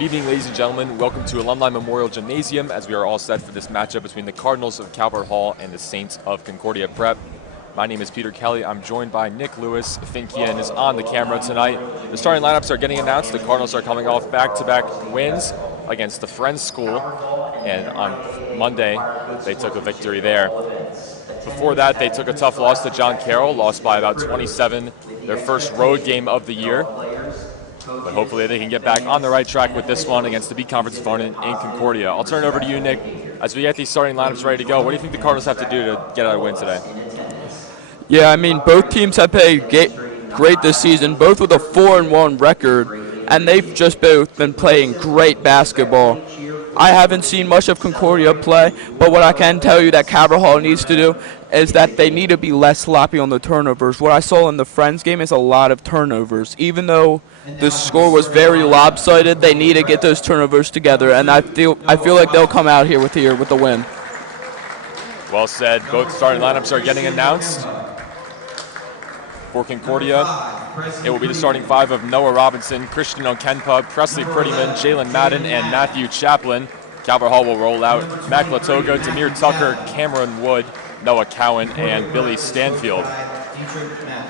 Good evening, ladies and gentlemen. Welcome to Alumni Memorial Gymnasium as we are all set for this matchup between the Cardinals of Calvert Hall and the Saints of Concordia Prep. My name is Peter Kelly. I'm joined by Nick Lewis. Finn Kian is on the camera tonight. The starting lineups are getting announced. The Cardinals are coming off back-to-back wins against the Friends School, and on Monday they took a victory there. Before that, they took a tough loss to John Carroll, lost by about 27, their first road game of the year. But hopefully they can get back on the right track with this one against the B Conference opponent in Concordia. I'll turn it over to you, Nick. As we get these starting lineups ready to go, what do you think the Cardinals have to do to get out a win today? Yeah, I mean, both teams have played great this season, both with a 4-1 record, and they've just both been playing great basketball. I haven't seen much of Concordia play, but what I can tell you that Calvert Hall needs to do is that they need to be less sloppy on the turnovers. What I saw in the Friends game is a lot of turnovers. Even though the score was very lopsided, they need to get those turnovers together, and I feel like they'll come out here with the win. Well said. Both starting lineups are getting announced. For Concordia, it will be the starting five of Noah Robinson, Christian Okenpa, Presley Prettyman, Jalen Madden, and Matthew Chaplin. Calvert Hall will roll out Mac Latoga, Demir Tucker, Cameron Wood, Noah Cowan, and Billy Stanfield.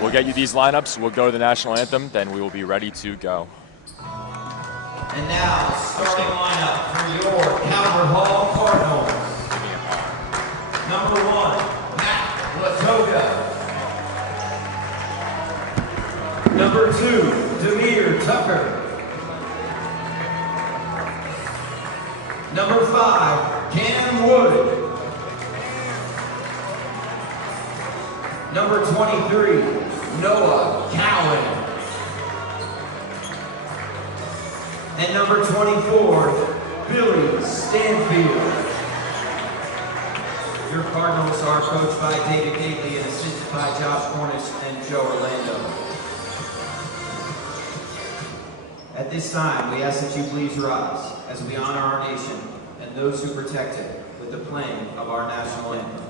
We'll get you these lineups. We'll go to the national anthem, then we will be ready to go. And now, starting lineup for your Calvert Hall Cardinals. Number 1, Mac Latoga. Number 2, Demir Tucker. Number 5, Cam Wood. Number 23, Noah Cowan. And number 24, Billy Stanfield. Your Cardinals are coached by David Gately and assisted by Josh Cornish and Joe Orlando. At this time, we ask that you please rise as we honor our nation and those who protect it with the playing of our national anthem.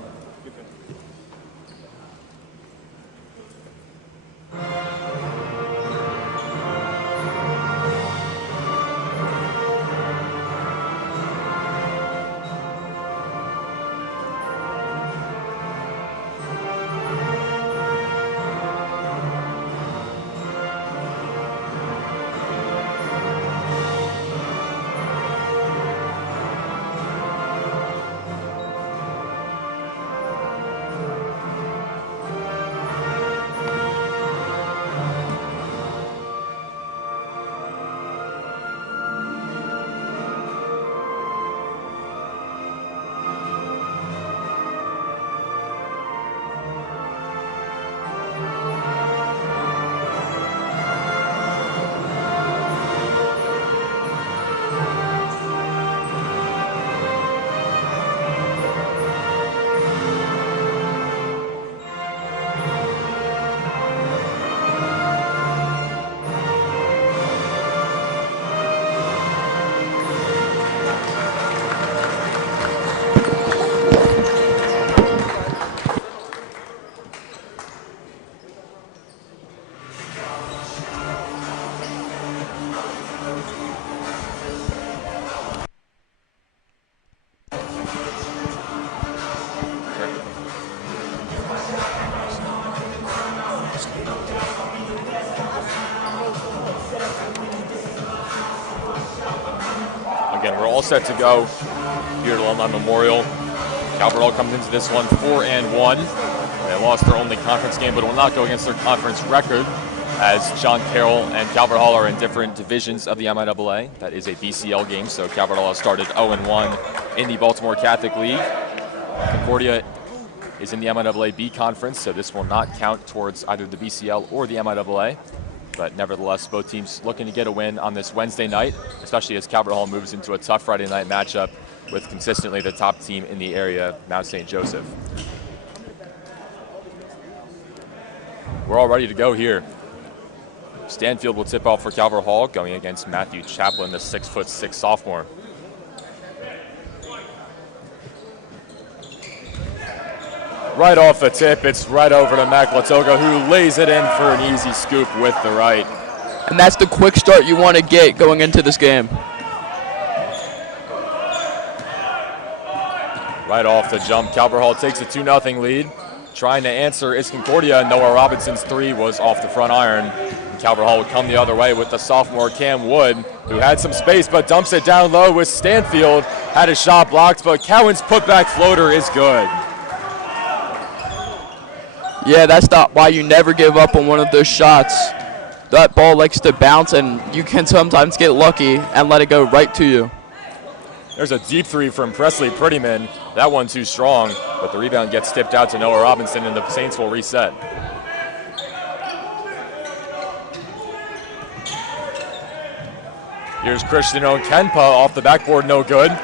Again, we're all set to go here at Alumni Memorial. Calvert Hall comes into this one 4-1. They lost their only conference game, but will not go against their conference record, as John Carroll and Calvert Hall are in different divisions of the MIAA. That is a BCL game, so Calvert Hall has started 0-1 in the Baltimore Catholic League. Concordia is in the MIAA B Conference, so this will not count towards either the BCL or the MIAA. But nevertheless, both teams looking to get a win on this Wednesday night, especially as Calvert Hall moves into a tough Friday night matchup with consistently the top team in the area, Mount St. Joseph. We're all ready to go here. Stanfield will tip off for Calvert Hall, going against Matthew Chaplin, the 6'6" sophomore. Right off the tip, it's right over to Mac Latoga, who lays it in for an easy scoop with the right. And that's the quick start you want to get going into this game. Right off the jump, Calvert Hall takes a 2-0 lead. Trying to answer is Concordia. Noah Robinson's three was off the front iron. Calvert Hall would come the other way with the sophomore Cam Wood, who had some space but dumps it down low with Stanfield. Had his shot blocked, but Cowan's putback floater is good. Yeah, that's not why you never give up on one of those shots. That ball likes to bounce, and you can sometimes get lucky and let it go right to you. There's a deep three from Presley Prettyman. That one too strong, but the rebound gets tipped out to Noah Robinson, and the Saints will reset. Here's Christian Okenpa off the backboard, no good.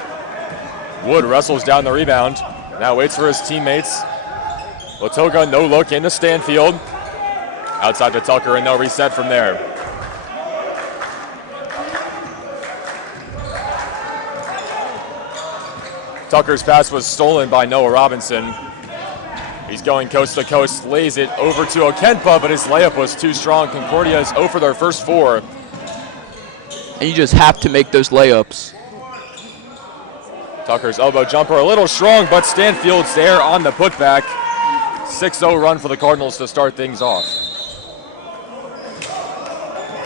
Wood wrestles down the rebound. Now waits for his teammates. Latoga, no look into Stanfield. Outside to Tucker, and no reset from there. Tucker's pass was stolen by Noah Robinson. He's going coast to coast, lays it over to Okenpa, but his layup was too strong. Concordia is 0 for their first 4. And you just have to make those layups. Tucker's elbow jumper a little strong, but Stanfield's there on the putback. 6-0 run for the Cardinals to start things off.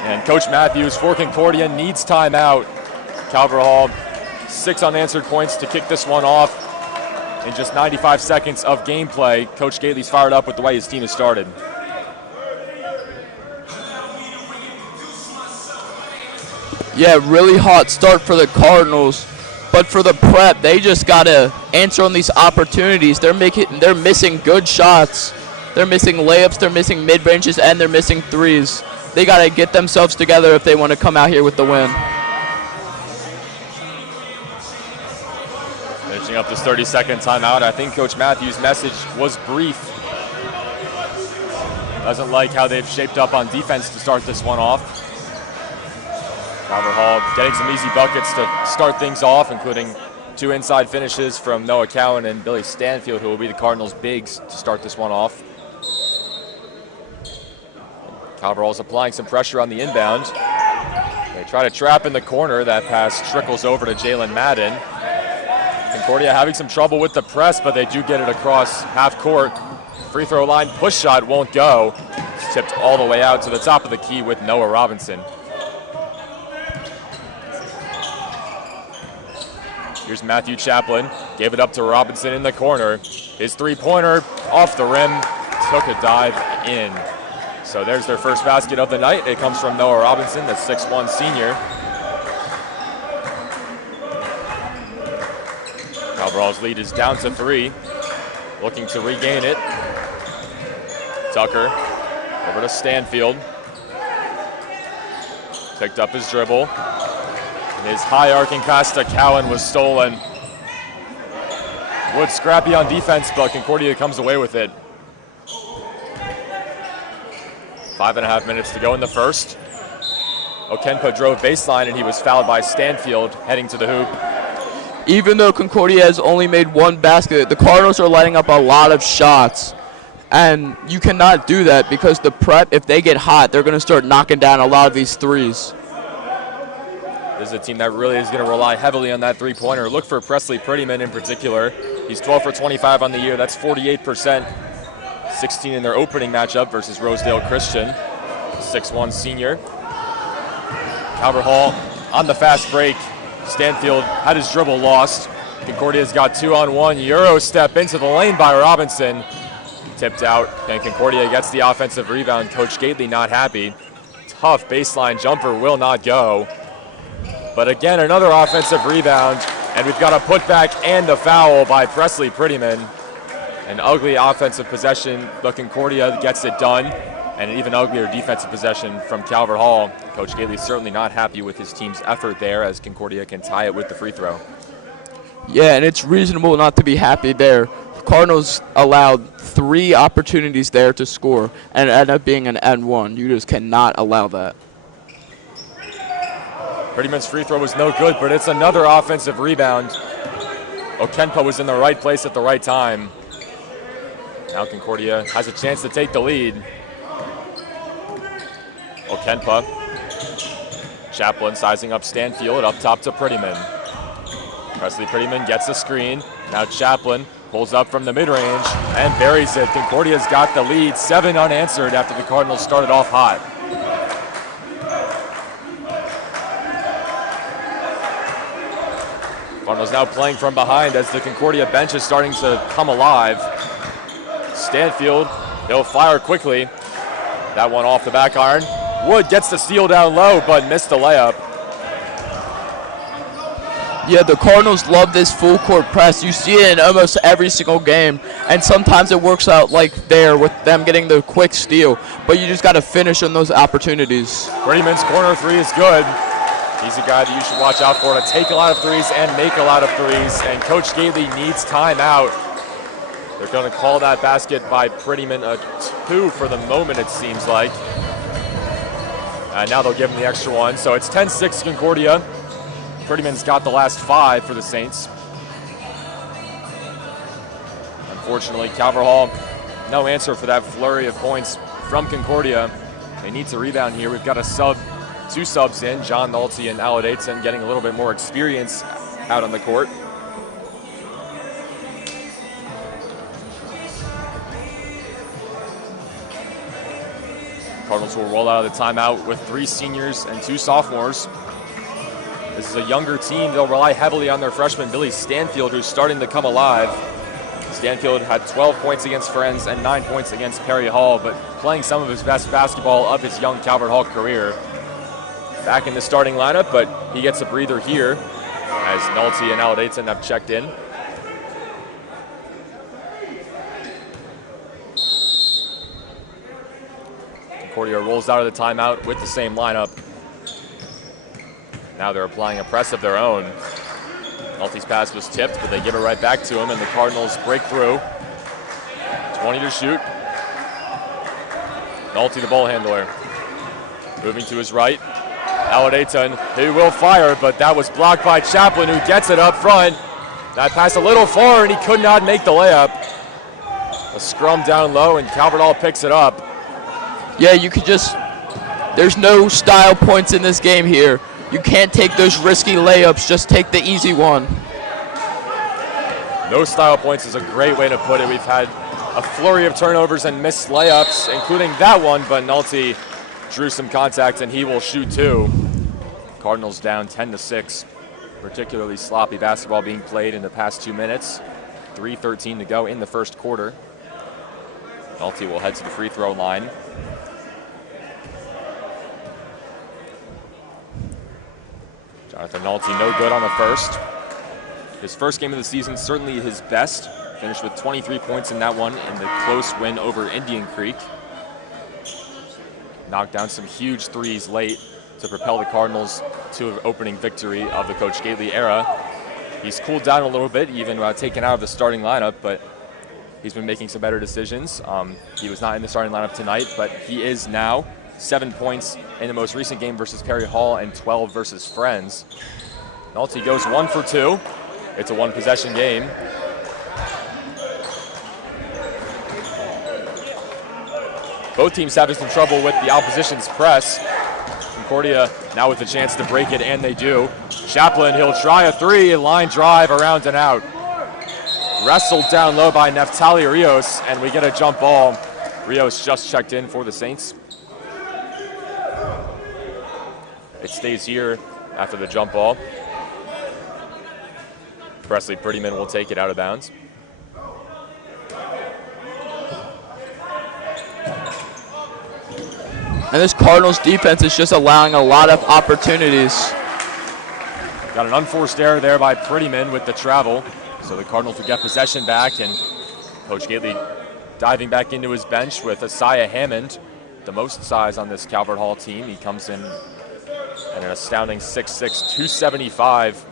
And Coach Matthews for Concordia needs timeout. Calvert Hall, 6 unanswered points to kick this one off in just 95 seconds of gameplay. Coach Gately's fired up with the way his team has started. Yeah, really hot start for the Cardinals, but for the Prep, they just gotta answer on these opportunities. They're missing good shots. They're missing layups, they're missing mid-ranges, and they're missing threes. They gotta get themselves together if they want to come out here with the win. Finishing up this 30-second timeout, I think Coach Matthews' message was brief. Doesn't like how they've shaped up on defense to start this one off. Calvert Hall getting some easy buckets to start things off, including 2 inside finishes from Noah Cowan and Billy Stanfield, who will be the Cardinals' bigs to start this one off. Calvert Hall's applying some pressure on the inbound. They try to trap in the corner. That pass trickles over to Jalen Madden. Concordia having some trouble with the press, but they do get it across half court. Free throw line push shot won't go. It's tipped all the way out to the top of the key with Noah Robinson. Here's Matthew Chaplin, gave it up to Robinson in the corner. His three-pointer off the rim, took a dive in. So there's their first basket of the night. It comes from Noah Robinson, the 6'1" senior. Calvert Hall's lead is down to 3, looking to regain it. Tucker over to Stanfield. Picked up his dribble. His high arcing pass to Cowan was stolen. Wood scrappy on defense, but Concordia comes away with it. 5.5 minutes to go in the first. Okenpa drove baseline and he was fouled by Stanfield heading to the hoop. Even though Concordia has only made 1 basket, the Cardinals are lighting up a lot of shots. And you cannot do that because the Prep, if they get hot, they're going to start knocking down a lot of these threes. This is a team that really is going to rely heavily on that three-pointer. Look for Presley Prettyman in particular. He's 12 for 25 on the year. That's 48%. 16 in their opening matchup versus Rosedale Christian. 6'1" senior. Calvert Hall on the fast break. Stanfield had his dribble lost. Concordia's got 2-on-1. Euro step into the lane by Robinson. Tipped out, and Concordia gets the offensive rebound. Coach Gately not happy. Tough baseline jumper will not go. But again, another offensive rebound, and we've got a putback and a foul by Presley Prettyman. An ugly offensive possession, but Concordia gets it done, and an even uglier defensive possession from Calvert Hall. Coach Gately is certainly not happy with his team's effort there, as Concordia can tie it with the free throw. Yeah, and it's reasonable not to be happy there. The Cardinals allowed 3 opportunities there to score, and it ended up being an N1. You just cannot allow that. Prettyman's free throw was no good, but it's another offensive rebound. Okenpa was in the right place at the right time. Now Concordia has a chance to take the lead. Okenpa. Chaplin sizing up Stanfield, up top to Prettyman. Presley Prettyman gets a screen, Now Chaplin pulls up from the mid-range and buries it. Concordia's got the lead, 7 unanswered after the Cardinals started off hot. Cardinals now playing from behind as the Concordia bench is starting to come alive. Stanfield, he'll fire quickly. That one off the back iron. Wood gets the steal down low, but missed the layup. Yeah, the Cardinals love this full court press. You see it in almost every single game, and sometimes it works out like there with them getting the quick steal, but you just got to finish on those opportunities. Prettyman's corner three is good. He's a guy that you should watch out for to take a lot of threes and make a lot of threes, and Coach Gately needs timeout. They're going to call that basket by Prettyman a 2 for the moment, it seems like. And now they'll give him the extra one, so it's 10-6 Concordia. Prettyman's got the last 5 for the Saints. Unfortunately, Calvert Hall, no answer for that flurry of points from Concordia. They need to rebound here. We've got two subs in, John Nolte and Aled Aitzen getting a little bit more experience out on the court. Cardinals will roll out of the timeout with 3 seniors and 2 sophomores. This is a younger team. They'll rely heavily on their freshman, Billy Stanfield, who's starting to come alive. Stanfield had 12 points against Friends and 9 points against Perry Hall, but playing some of his best basketball of his young Calvert Hall career. Back in the starting lineup, but he gets a breather here as Nolte and Aled Aitzen have checked in. Concordia rolls out of the timeout with the same lineup. Now they're applying a press of their own. Nolte's pass was tipped, but they give it right back to him, and the Cardinals break through. 20 to shoot. Nolte, the ball handler. Moving to his right. Aled Aitzen, he will fire, but that was blocked by Chaplin, who gets it up front. That pass a little far, and he could not make the layup. A scrum down low, and Calvert Hall picks it up. Yeah, you could just, there's no style points in this game here. You can't take those risky layups, just take the easy one. No style points is a great way to put it. We've had a flurry of turnovers and missed layups, including that one, but Nolte drew some contact and he will shoot 2. Cardinals down 10-6. Particularly sloppy basketball being played in the past 2 minutes. 3:13 to go in the first quarter. Nolte will head to the free throw line. Jonathan Nolte no good on the first. His first game of the season, certainly his best. Finished with 23 points in that one in the close win over Indian Creek. Knocked down some huge threes late to propel the Cardinals to an opening victory of the Coach Gately era. He's cooled down a little bit, even taken out of the starting lineup, but he's been making some better decisions. He was not in the starting lineup tonight, but he is now. 7 points in the most recent game versus Perry Hall and 12 versus Friends. Nolte goes 1 for 2. It's a 1-possession game. Both teams having some trouble with the opposition's press. Concordia now with a chance to break it, and they do. Chaplin, he'll try a 3, line drive around and out. Wrestled down low by Neftali Rios, and we get a jump ball. Rios just checked in for the Saints. It stays here after the jump ball. Presley Prettyman will take it out of bounds. And this Cardinals defense is just allowing a lot of opportunities. Got an unforced error there by Prettyman with the travel. So the Cardinals will get possession back, and Coach Gately diving back into his bench with Isaiah Hammond, the most size on this Calvert Hall team. He comes in at an astounding 6'6", 275.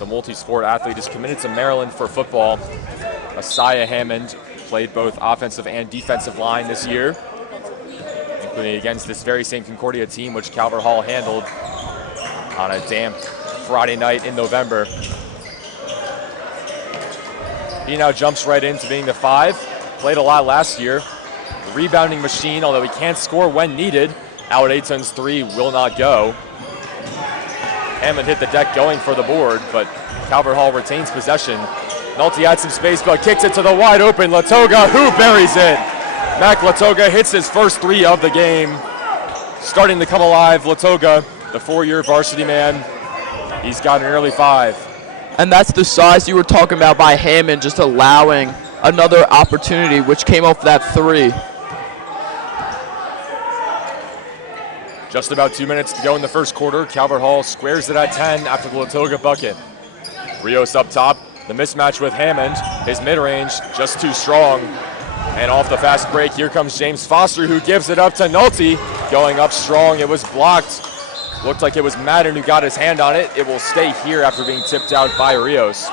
The multi-sport athlete is committed to Maryland for football. Isaiah Hammond played both offensive and defensive line this year, including against this very same Concordia team, which Calvert Hall handled on a damp Friday night in November. He now jumps right into being the 5. Played a lot last year. The rebounding machine, although he can't score when needed. Aled Aitzen's 3 will not go. Hammond hit the deck going for the board, but Calvert Hall retains possession. Nolte had some space, but kicks it to the wide open Latoga, who buries it. Mac Latoga hits his first three of the game. Starting to come alive, Latoga, the 4-year varsity man. He's got an early 5. And that's the size you were talking about by Hammond, just allowing another opportunity, which came off that 3. Just about 2 minutes to go in the first quarter. Calvert Hall squares it at 10 after the Latoga bucket. Rios up top. The mismatch with Hammond. His mid-range just too strong. And off the fast break, here comes James Foster, who gives it up to Nolte. Going up strong. It was blocked. Looked like it was Madden who got his hand on it. It will stay here after being tipped out by Rios.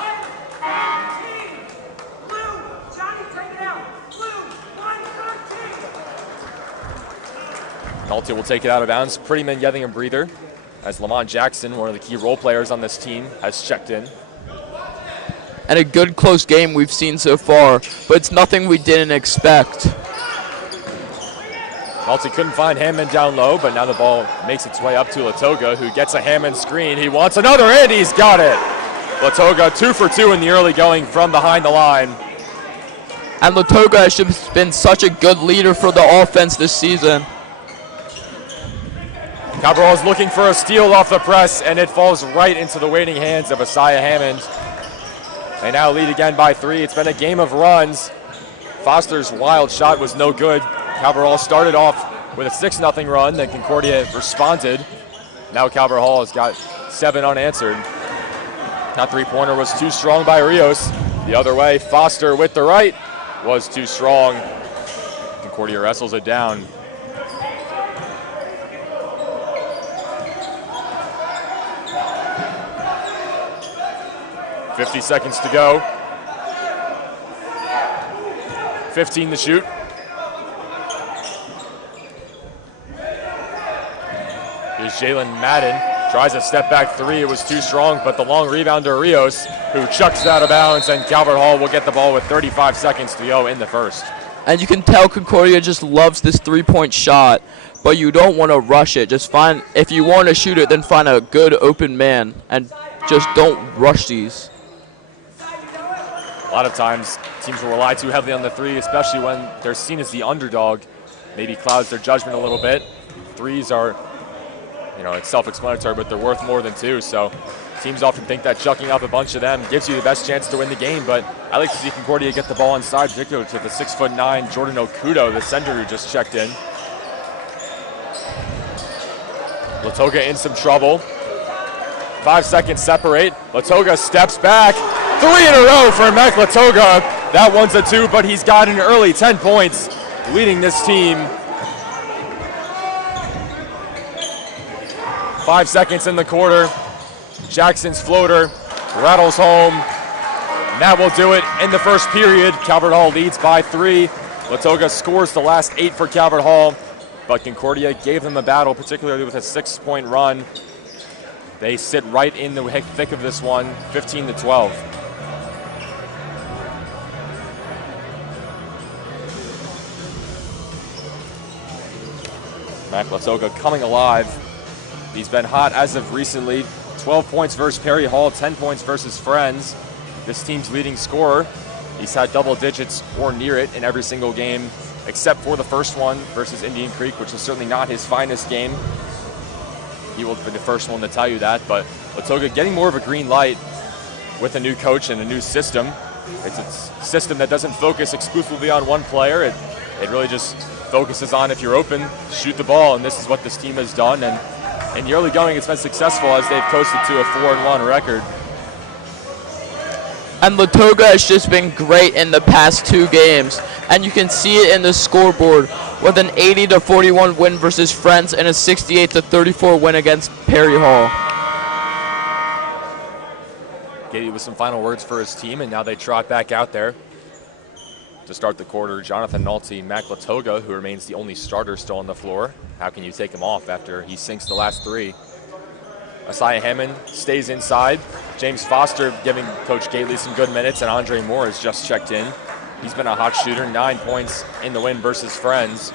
Nolte will take it out of bounds. Prettyman getting a breather as Lamont Jackson, one of the key role players on this team, has checked in. And a good close game we've seen so far, but it's nothing we didn't expect. Nolte couldn't find Hammond down low, but now the ball makes its way up to Latoga, who gets a Hammond screen. He wants another, and he's got it. Latoga 2 for 2 in the early going from behind the line. And Latoga has just been such a good leader for the offense this season. Cabral is looking for a steal off the press, and it falls right into the waiting hands of Isaiah Hammond. They now lead again by 3. It's been a game of runs. Foster's wild shot was no good. Cabral started off with a 6-0 run, then Concordia responded. Now Calvert Hall has got 7 unanswered. That 3-pointer was too strong by Rios. The other way, Foster with the right was too strong. Concordia wrestles it down. .50 seconds to go. 15 to shoot. Here's Jalen Madden. Tries a step back 3. It was too strong, but the long rebounder Rios, who chucks it out of bounds, and Calvert Hall will get the ball with 35 seconds to go in the first. And you can tell Concordia just loves this 3-point shot, but you don't want to rush it. Just find, if you want to shoot it, then find a good open man, and just don't rush these. A lot of times, teams will rely too heavily on the 3, especially when they're seen as the underdog. Maybe clouds their judgment a little bit. 3s are, it's self-explanatory, but they're worth more than 2. So teams often think that chucking up a bunch of them gives you the best chance to win the game. But I like to see Concordia get the ball inside, particularly to the 6'9" Jordan Okudo, the center who just checked in. Latoga in some trouble. 5 seconds separate. Latoga steps back. 3 in a row for Mac Latoga. That one's a 2, but he's got an early 10 points, leading this team. 5 seconds in the quarter. Jackson's floater rattles home. And that will do it in the first period. Calvert Hall leads by 3. Latoga scores the last 8 for Calvert Hall, but Concordia gave them a battle, particularly with a 6-point run. They sit right in the thick of this one, 15-12. Mac Latoga coming alive. He's been hot as of recently. 12 points versus Perry Hall, 10 points versus Friends. This team's leading scorer. He's had double digits or near it in every single game, except for the first one versus Indian Creek, which is certainly not his finest game. He will be the first one to tell you that, but Latoga getting more of a green light with a new coach and a new system. It's a system that doesn't focus exclusively on one player. It really just focuses on, if you're open, shoot the ball, and this is what this team has done. And in the early going, it's been successful as they've coasted to a 4-1 record. And Latoga has just been great in the past 2 games, and you can see it in the scoreboard with an 80-41 win versus Friends and a 68-34 win against Perry Hall. Katie with some final words for his team, and now they trot back out there to start the quarter. Jonathan Nolte, Mac Latoga, who remains the only starter still on the floor. How can you take him off after he sinks the last 3? Isaiah Hammond stays inside. James Foster giving Coach Gately some good minutes, and Andre Moore has just checked in. He's been a hot shooter, 9 points in the win versus Friends.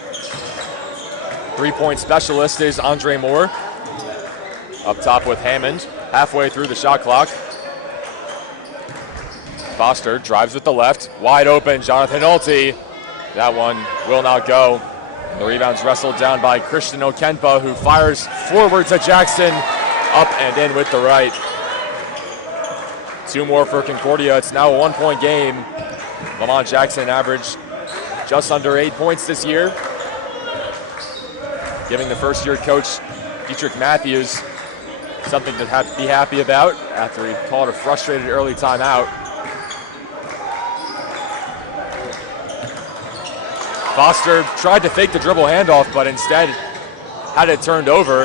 3-point specialist is Andre Moore. Up top with Hammond, halfway through the shot clock. Foster drives with the left, wide open, Jonathan Nolte. That one will not go. The rebound's wrestled down by Christian Okempa, who fires forward to Jackson, up and in with the right. 2 more for Concordia. It's now a 1-point game. Lamont Jackson averaged just under 8 points this year, giving the first-year coach, Dietrich Matthews, something to be happy about after he called a frustrated early timeout. Foster tried to fake the dribble handoff, but instead had it turned over.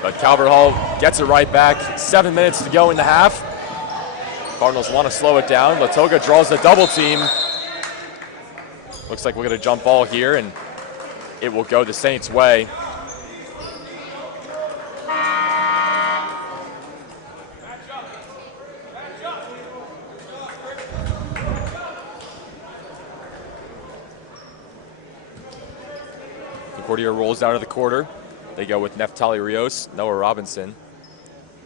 But Calvert Hall gets it right back. 7 minutes to go in the half. Cardinals want to slow it down. Latoga draws the double team. Looks like we're going to jump ball here, and it will go the Saints' way. Concordia rolls out of the quarter. They go with Neftali Rios, Noah Robinson,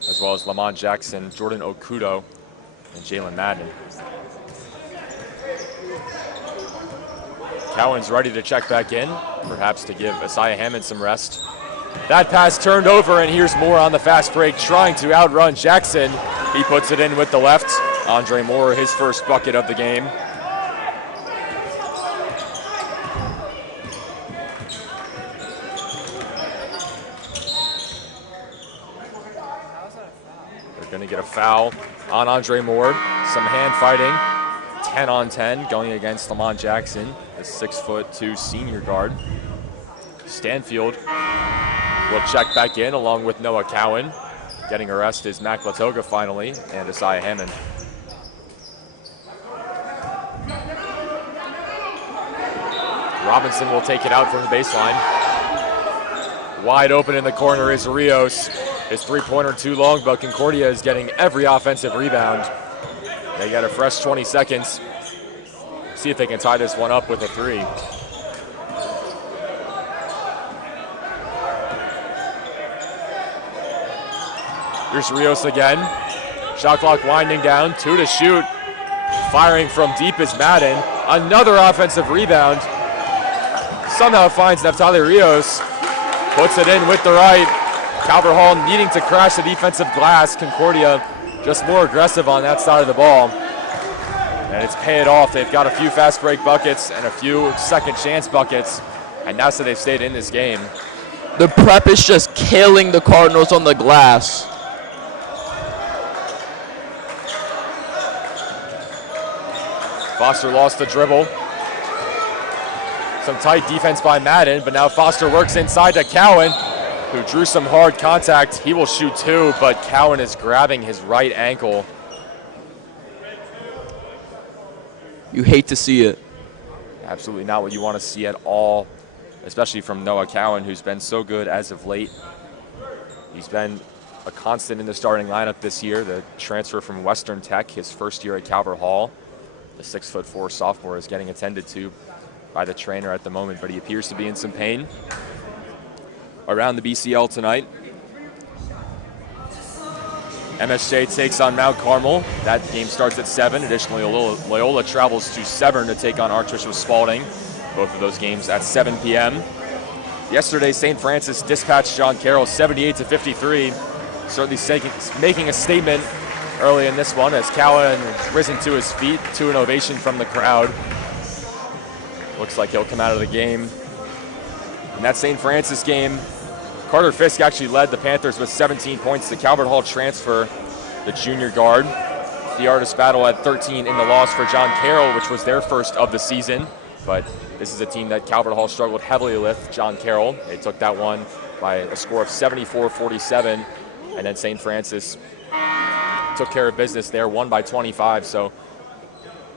as well as Lamont Jackson, Jordan Okudo, and Jalen Madden. Cowan's ready to check back in, perhaps to give Isaiah Hammond some rest. That pass turned over, and here's Moore on the fast break, trying to outrun Jackson. He puts it in with the left. Andre Moore, his first bucket of the game. They're going to get a foul on Andre Moore. Some hand fighting. 10-on-10 going against Lamont Jackson, the 6'2" senior guard. Stanfield will check back in along with Noah Cowan. Getting a rest is Mac Latoga finally, and Isaiah Hammond. Robinson will take it out from the baseline. Wide open in the corner is Rios. His three-pointer too long, but Concordia is getting every offensive rebound. They got a fresh 20 seconds. See if they can tie this one up with a three. Here's Rios again. Shot clock winding down, 2 to shoot. Firing from deep is Madden. Another offensive rebound. Somehow finds Neftali Rios. Puts it in with the right. Calvert Hall needing to crash the defensive glass. Concordia just more aggressive on that side of the ball. And it's paid off. They've got a few fast break buckets and a few second chance buckets. And that's how they've stayed in this game. The prep is just killing the Cardinals on the glass. Foster lost the dribble. Some tight defense by Madden, but now Foster works inside to Cowan, who drew some hard contact. He will shoot 2, but Cowan is grabbing his right ankle. You hate to see it. Absolutely not what you want to see at all, especially from Noah Cowan, who's been so good as of late. He's been a constant in the starting lineup this year. The transfer from Western Tech, his first year at Calvert Hall. The 6'4" sophomore is getting attended to by the trainer at the moment, but he appears to be in some pain. Around the BCL tonight, MSJ takes on Mount Carmel. That game starts at 7. Additionally, Loyola travels to Severn to take on Archbishop Spalding. Both of those games at 7 p.m. Yesterday, St. Francis dispatched John Carroll 78-53. Certainly making a statement early in this one as Cowan has risen to his feet to an ovation from the crowd. Looks like he'll come out of the game. In that St. Francis game, Carter Fisk actually led the Panthers with 17 points. The Calvert Hall transfer, the junior guard. The Artist Battle had 13 in the loss for John Carroll, which was their first of the season. But this is a team that Calvert Hall struggled heavily with, John Carroll. They took that one by a score of 74-47. And then St. Francis took care of business there, won by 25. So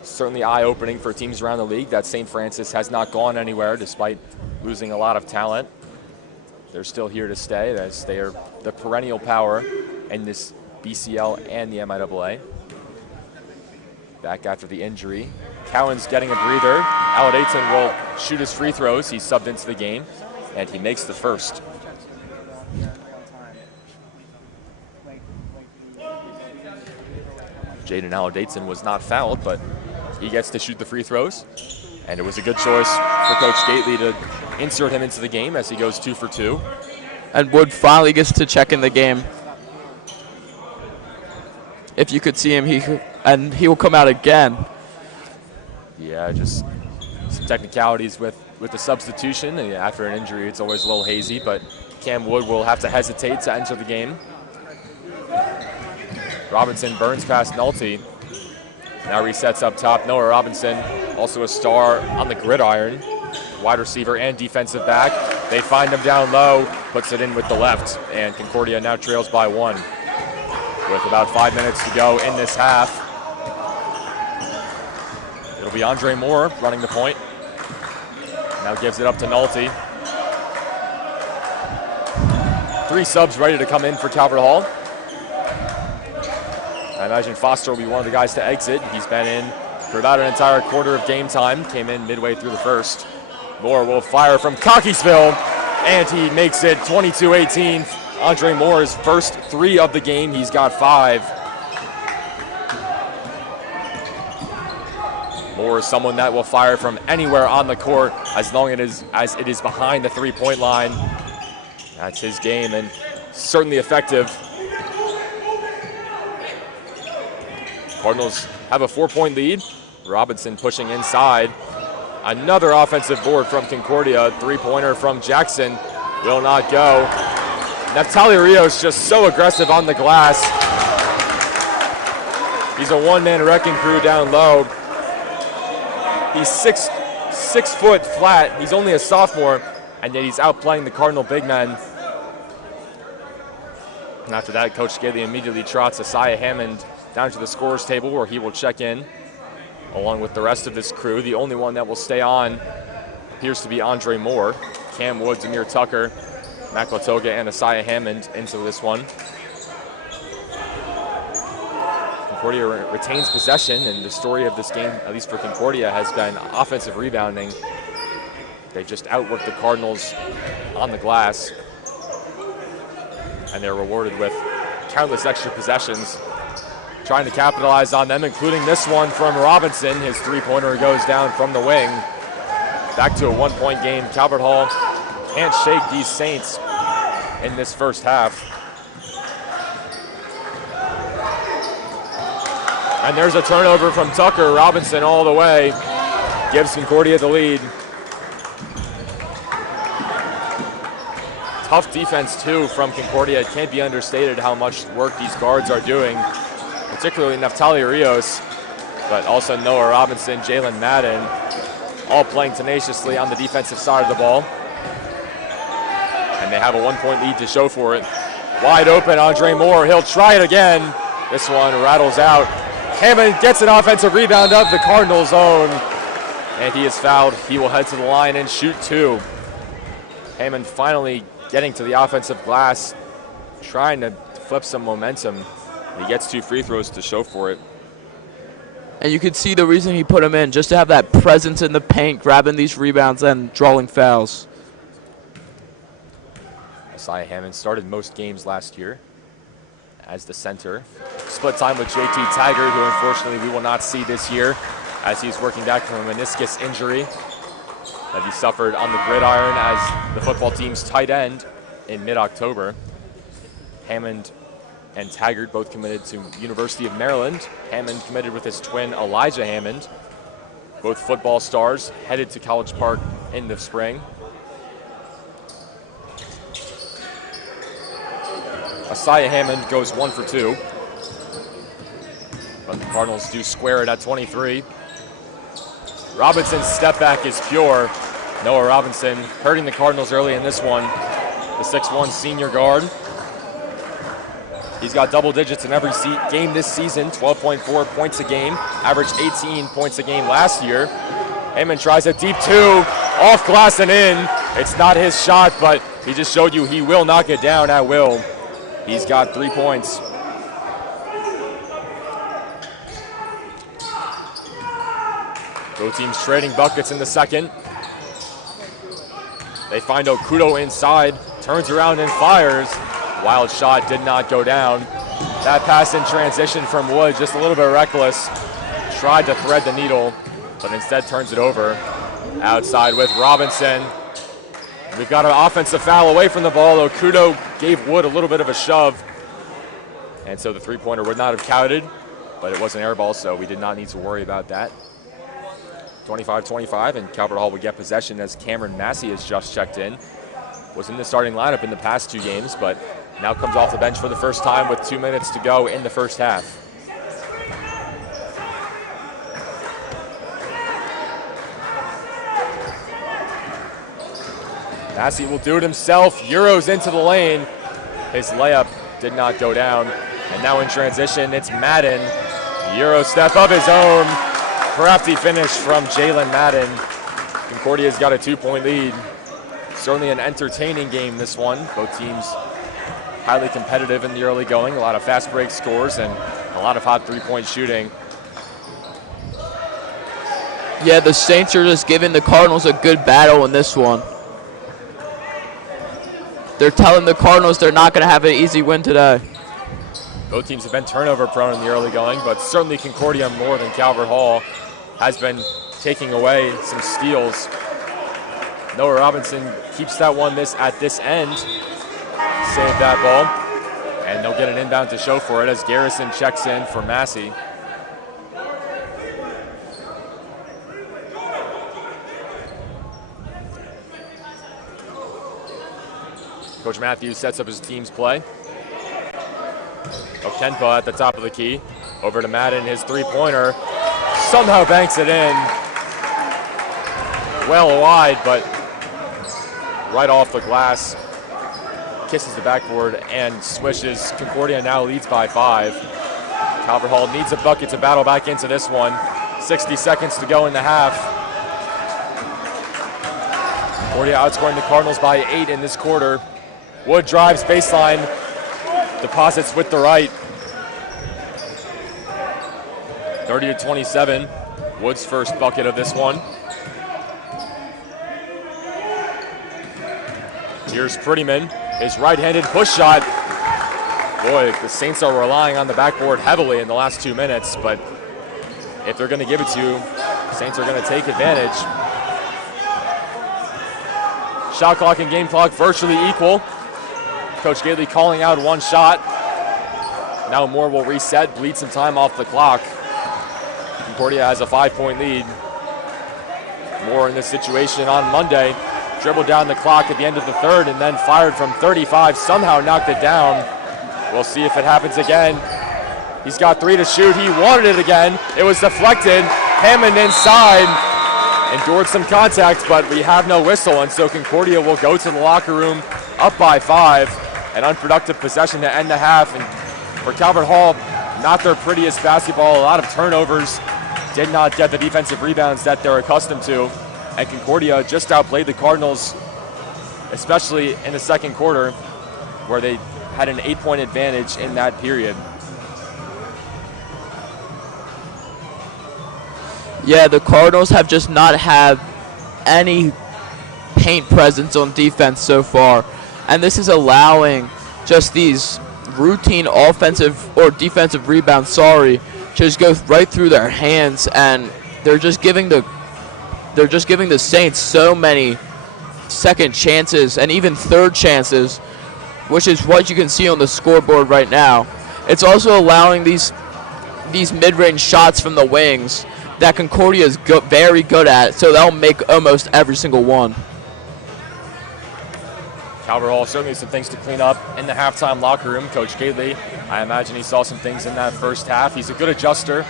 certainly eye-opening for teams around the league that St. Francis has not gone anywhere despite losing a lot of talent. They're still here to stay as they are the perennial power in this BCL and the MIAA. Back after the injury. Cowan's getting a breather. Aladayton will shoot his free throws. He's subbed into the game, and he makes the first. Jaden Allen-Dateson was not fouled, but he gets to shoot the free throws. And it was a good choice for Coach Gately to insert him into the game as he goes 2 for 2. And Wood finally gets to check in the game. If you could see him, he will come out again. Yeah, just some technicalities with the substitution. And after an injury, it's always a little hazy, but Cam Wood will have to hesitate to enter the game. Robinson burns past Nolte. Now resets up top. Noah Robinson, also a star on the gridiron. Wide receiver and defensive back. They find him down low, puts it in with the left, and Concordia now trails by 1. With about 5 minutes to go in this half. It'll be Andre Moore running the point. Now gives it up to Nolte. 3 subs ready to come in for Calvert Hall. I imagine Foster will be one of the guys to exit. He's been in for about an entire quarter of game time. Came in midway through the first. Moore will fire from Cockeysville, and he makes it 22-18. Andre Moore's first 3 of the game. He's got 5. Moore is someone that will fire from anywhere on the court as long as it is behind the 3-point line. That's his game and certainly effective. Cardinals have a 4-point lead. Robinson pushing inside. Another offensive board from Concordia. 3-pointer from Jackson will not go. Naftali Rios just so aggressive on the glass. He's a one-man wrecking crew down low. He's 6 foot flat. He's only a sophomore, and yet he's outplaying the Cardinal big men. And after that, Coach Gately immediately trots Asaya Hammond down to the scorer's table where he will check in along with the rest of this crew. The only one that will stay on appears to be Andre Moore. Cam Woods, Amir Tucker, Mac Latoga, and Asaya Hammond into this one. Concordia retains possession, and the story of this game, at least for Concordia, has been offensive rebounding. They just outworked the Cardinals on the glass, and they're rewarded with countless extra possessions, trying to capitalize on them, including this one from Robinson. His 3-pointer goes down from the wing. Back to a 1-point game. Calvert Hall can't shake these Saints in this first half. And there's a turnover from Tucker. Robinson all the way gives Concordia the lead. Tough defense, too, from Concordia. It can't be understated how much work these guards are doing, particularly Naftali Rios, but also Noah Robinson, Jalen Madden, all playing tenaciously on the defensive side of the ball. And they have a 1-point lead to show for it. Wide open, Andre Moore. He'll try it again. This one rattles out. Hammond gets an offensive rebound of the Cardinals' own, and he is fouled. He will head to the line and shoot 2. Hammond finally getting to the offensive glass, trying to flip some momentum. He gets 2 free throws to show for it. And you can see the reason he put him in, just to have that presence in the paint, grabbing these rebounds and drawing fouls. Asaya Hammond started most games last year as the center. Split time with JT Taggart, who unfortunately we will not see this year as he's working back from a meniscus injury that he suffered on the gridiron as the football team's tight end in mid-October. Hammond and Taggart both committed to University of Maryland. Hammond committed with his twin Elijah Hammond. Both football stars headed to College Park in the spring. Asaya Hammond goes 1 for 2. But the Cardinals do square it at 23. Robinson's step back is pure. Noah Robinson hurting the Cardinals early in this one. The 6'1" senior guard. He's got double digits in every game this season, 12.4 points a game, averaged 18 points a game last year. Hammond tries a deep 2, off glass and in. It's not his shot, but he just showed you he will knock it down at will. He's got 3 points. Both teams trading buckets in the second. They find Okudo inside, turns around and fires. Wild shot did not go down. That pass in transition from Wood, just a little bit reckless. Tried to thread the needle, but instead turns it over. Outside with Robinson. We've got an offensive foul away from the ball, though Kudo gave Wood a little bit of a shove. And so the three-pointer would not have counted, but it was an air ball, so we did not need to worry about that. 25-25, and Calvert Hall would get possession as Cameron Massey has just checked in. Was in the starting lineup in the past 2 games, but now comes off the bench for the first time with 2 minutes to go in the first half. Massey will do it himself, Euros into the lane. His layup did not go down. And now in transition, it's Madden. Euro step of his own. Crafty finish from Jalen Madden. Concordia's got a 2-point lead. Certainly an entertaining game, this one. Both teams highly competitive in the early going. A lot of fast break scores and a lot of hot three-point shooting. Yeah, the Saints are just giving the Cardinals a good battle in this one. They're telling the Cardinals they're not going to have an easy win today. Both teams have been turnover prone in the early going, but certainly Concordia more than Calvert Hall has been taking away some steals. Noah Robinson keeps that one at this end. Save that ball. And they'll get an inbound to show for it as Garrison checks in for Massey. Coach Matthews sets up his team's play. Okenpa at the top of the key. Over to Madden, his three-pointer. Somehow banks it in. Well wide, but right off the glass. Kisses the backboard and swishes. Concordia now leads by 5. Calvert Hall needs a bucket to battle back into this one. 60 seconds to go in the half. Concordia outscoring the Cardinals by 8 in this quarter. Wood drives baseline, deposits with the right. 30-27, Wood's first bucket of this one. Here's Prettyman, his right-handed push shot. Boy, the Saints are relying on the backboard heavily in the last 2 minutes, but if they're going to give it to you, Saints are going to take advantage. Shot clock and game clock virtually equal. Coach Gately calling out one shot. Now Moore will reset, bleed some time off the clock. Concordia has a 5-point lead. Moore in this situation on Monday. Dribbled down the clock at the end of the third and then fired from 35, somehow knocked it down. We'll see if it happens again. He's got 3 to shoot. He wanted it again. It was deflected. Hammond inside. Endured some contact, but we have no whistle, and so Concordia will go to the locker room up by 5. An unproductive possession to end the half. And for Calvert Hall, not their prettiest basketball. A lot of turnovers. Did not get the defensive rebounds that they're accustomed to. And Concordia just outplayed the Cardinals, especially in the second quarter, where they had an 8-point advantage in that period. Yeah, the Cardinals have just not had any paint presence on defense so far. And this is allowing just these routine offensive or defensive rebounds, just go right through their hands, and they're just giving the Saints so many second chances and even third chances, which is what you can see on the scoreboard right now. It's also allowing these mid-range shots from the wings that Concordia is very good at, so they'll make almost every single one. Calvert Hall certainly some things to clean up in the halftime locker room. Coach Gately, I imagine he saw some things in that first half. He's a good adjuster,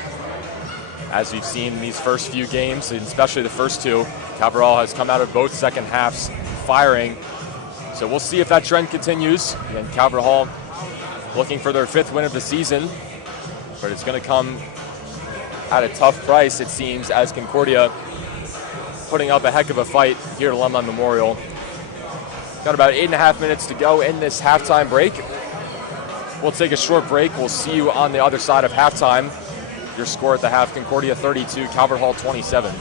as we've seen in these first few games, and especially the first 2. Calvert Hall has come out of both second halves firing. So we'll see if that trend continues. And Calvert Hall looking for their 5th win of the season, but it's going to come at a tough price, it seems, as Concordia putting up a heck of a fight here at Alumni Memorial. Got about 8.5 minutes to go in this halftime break. We'll take a short break. We'll see you on the other side of halftime. Your score at the half, Concordia 32, Calvert Hall 27.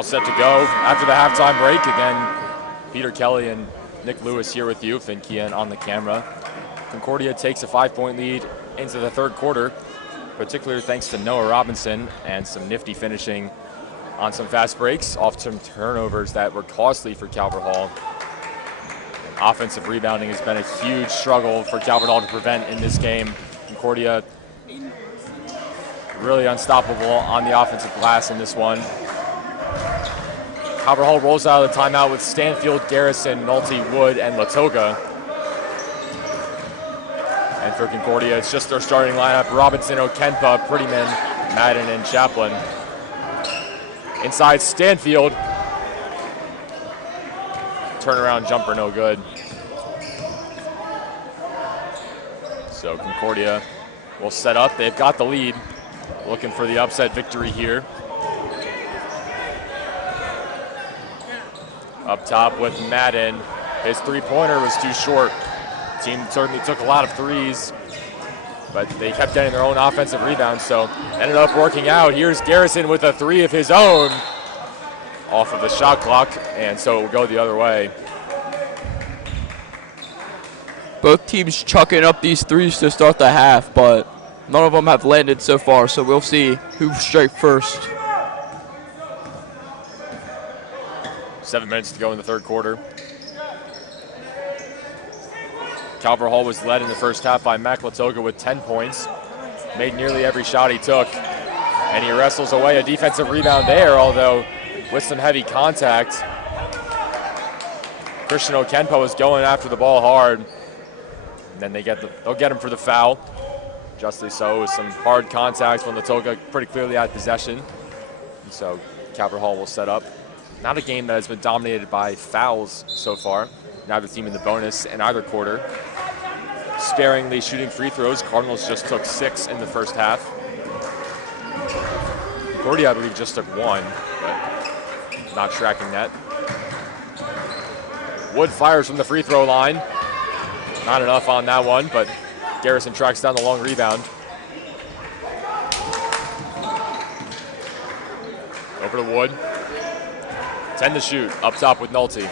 all set to go after the halftime break. Again, Peter Kelly and Nick Lewis here with you, Finn Kian on the camera. Concordia takes a 5-point lead into the third quarter, particularly thanks to Noah Robinson and some nifty finishing on some fast breaks off some turnovers that were costly for Calvert Hall. Offensive rebounding has been a huge struggle for Calvert Hall to prevent in this game. Concordia really unstoppable on the offensive glass in this one. Calvert Hall rolls out of the timeout with Stanfield, Garrison, Nolte, Wood, and Latoga. And for Concordia, it's just their starting lineup: Robinson, Okenpa, Prettyman, Madden, and Chaplin. Inside Stanfield. Turnaround jumper, no good. So Concordia will set up. They've got the lead. Looking for the upset victory here. Up top with Madden. His three-pointer was too short. Team certainly took a lot of threes, but they kept getting their own offensive rebounds, so ended up working out. Here's Garrison with a three of his own off of the shot clock, and so it will go the other way. Both teams chucking up these threes to start the half, but none of them have landed so far, so we'll see who strikes first. 7 minutes to go in the third quarter. Calvert Hall was led in the first half by Mac Latoga with 10 points. Made nearly every shot he took. And he wrestles away a defensive rebound there, although with some heavy contact. Christian Okenpa was going after the ball hard. And then they'll get him for the foul. Justly so, with some hard contacts when Latoga pretty clearly had possession. And so Calvert Hall will set up. Not a game that has been dominated by fouls so far. Neither team in the bonus in either quarter. Sparingly shooting free throws. Cardinals just took 6 in the first half. Concordia, I believe, just took 1, but not tracking that. Wood fires from the free throw line. Not enough on that one, but Garrison tracks down the long rebound. Over to Wood. 10 to shoot, up top with Nolte.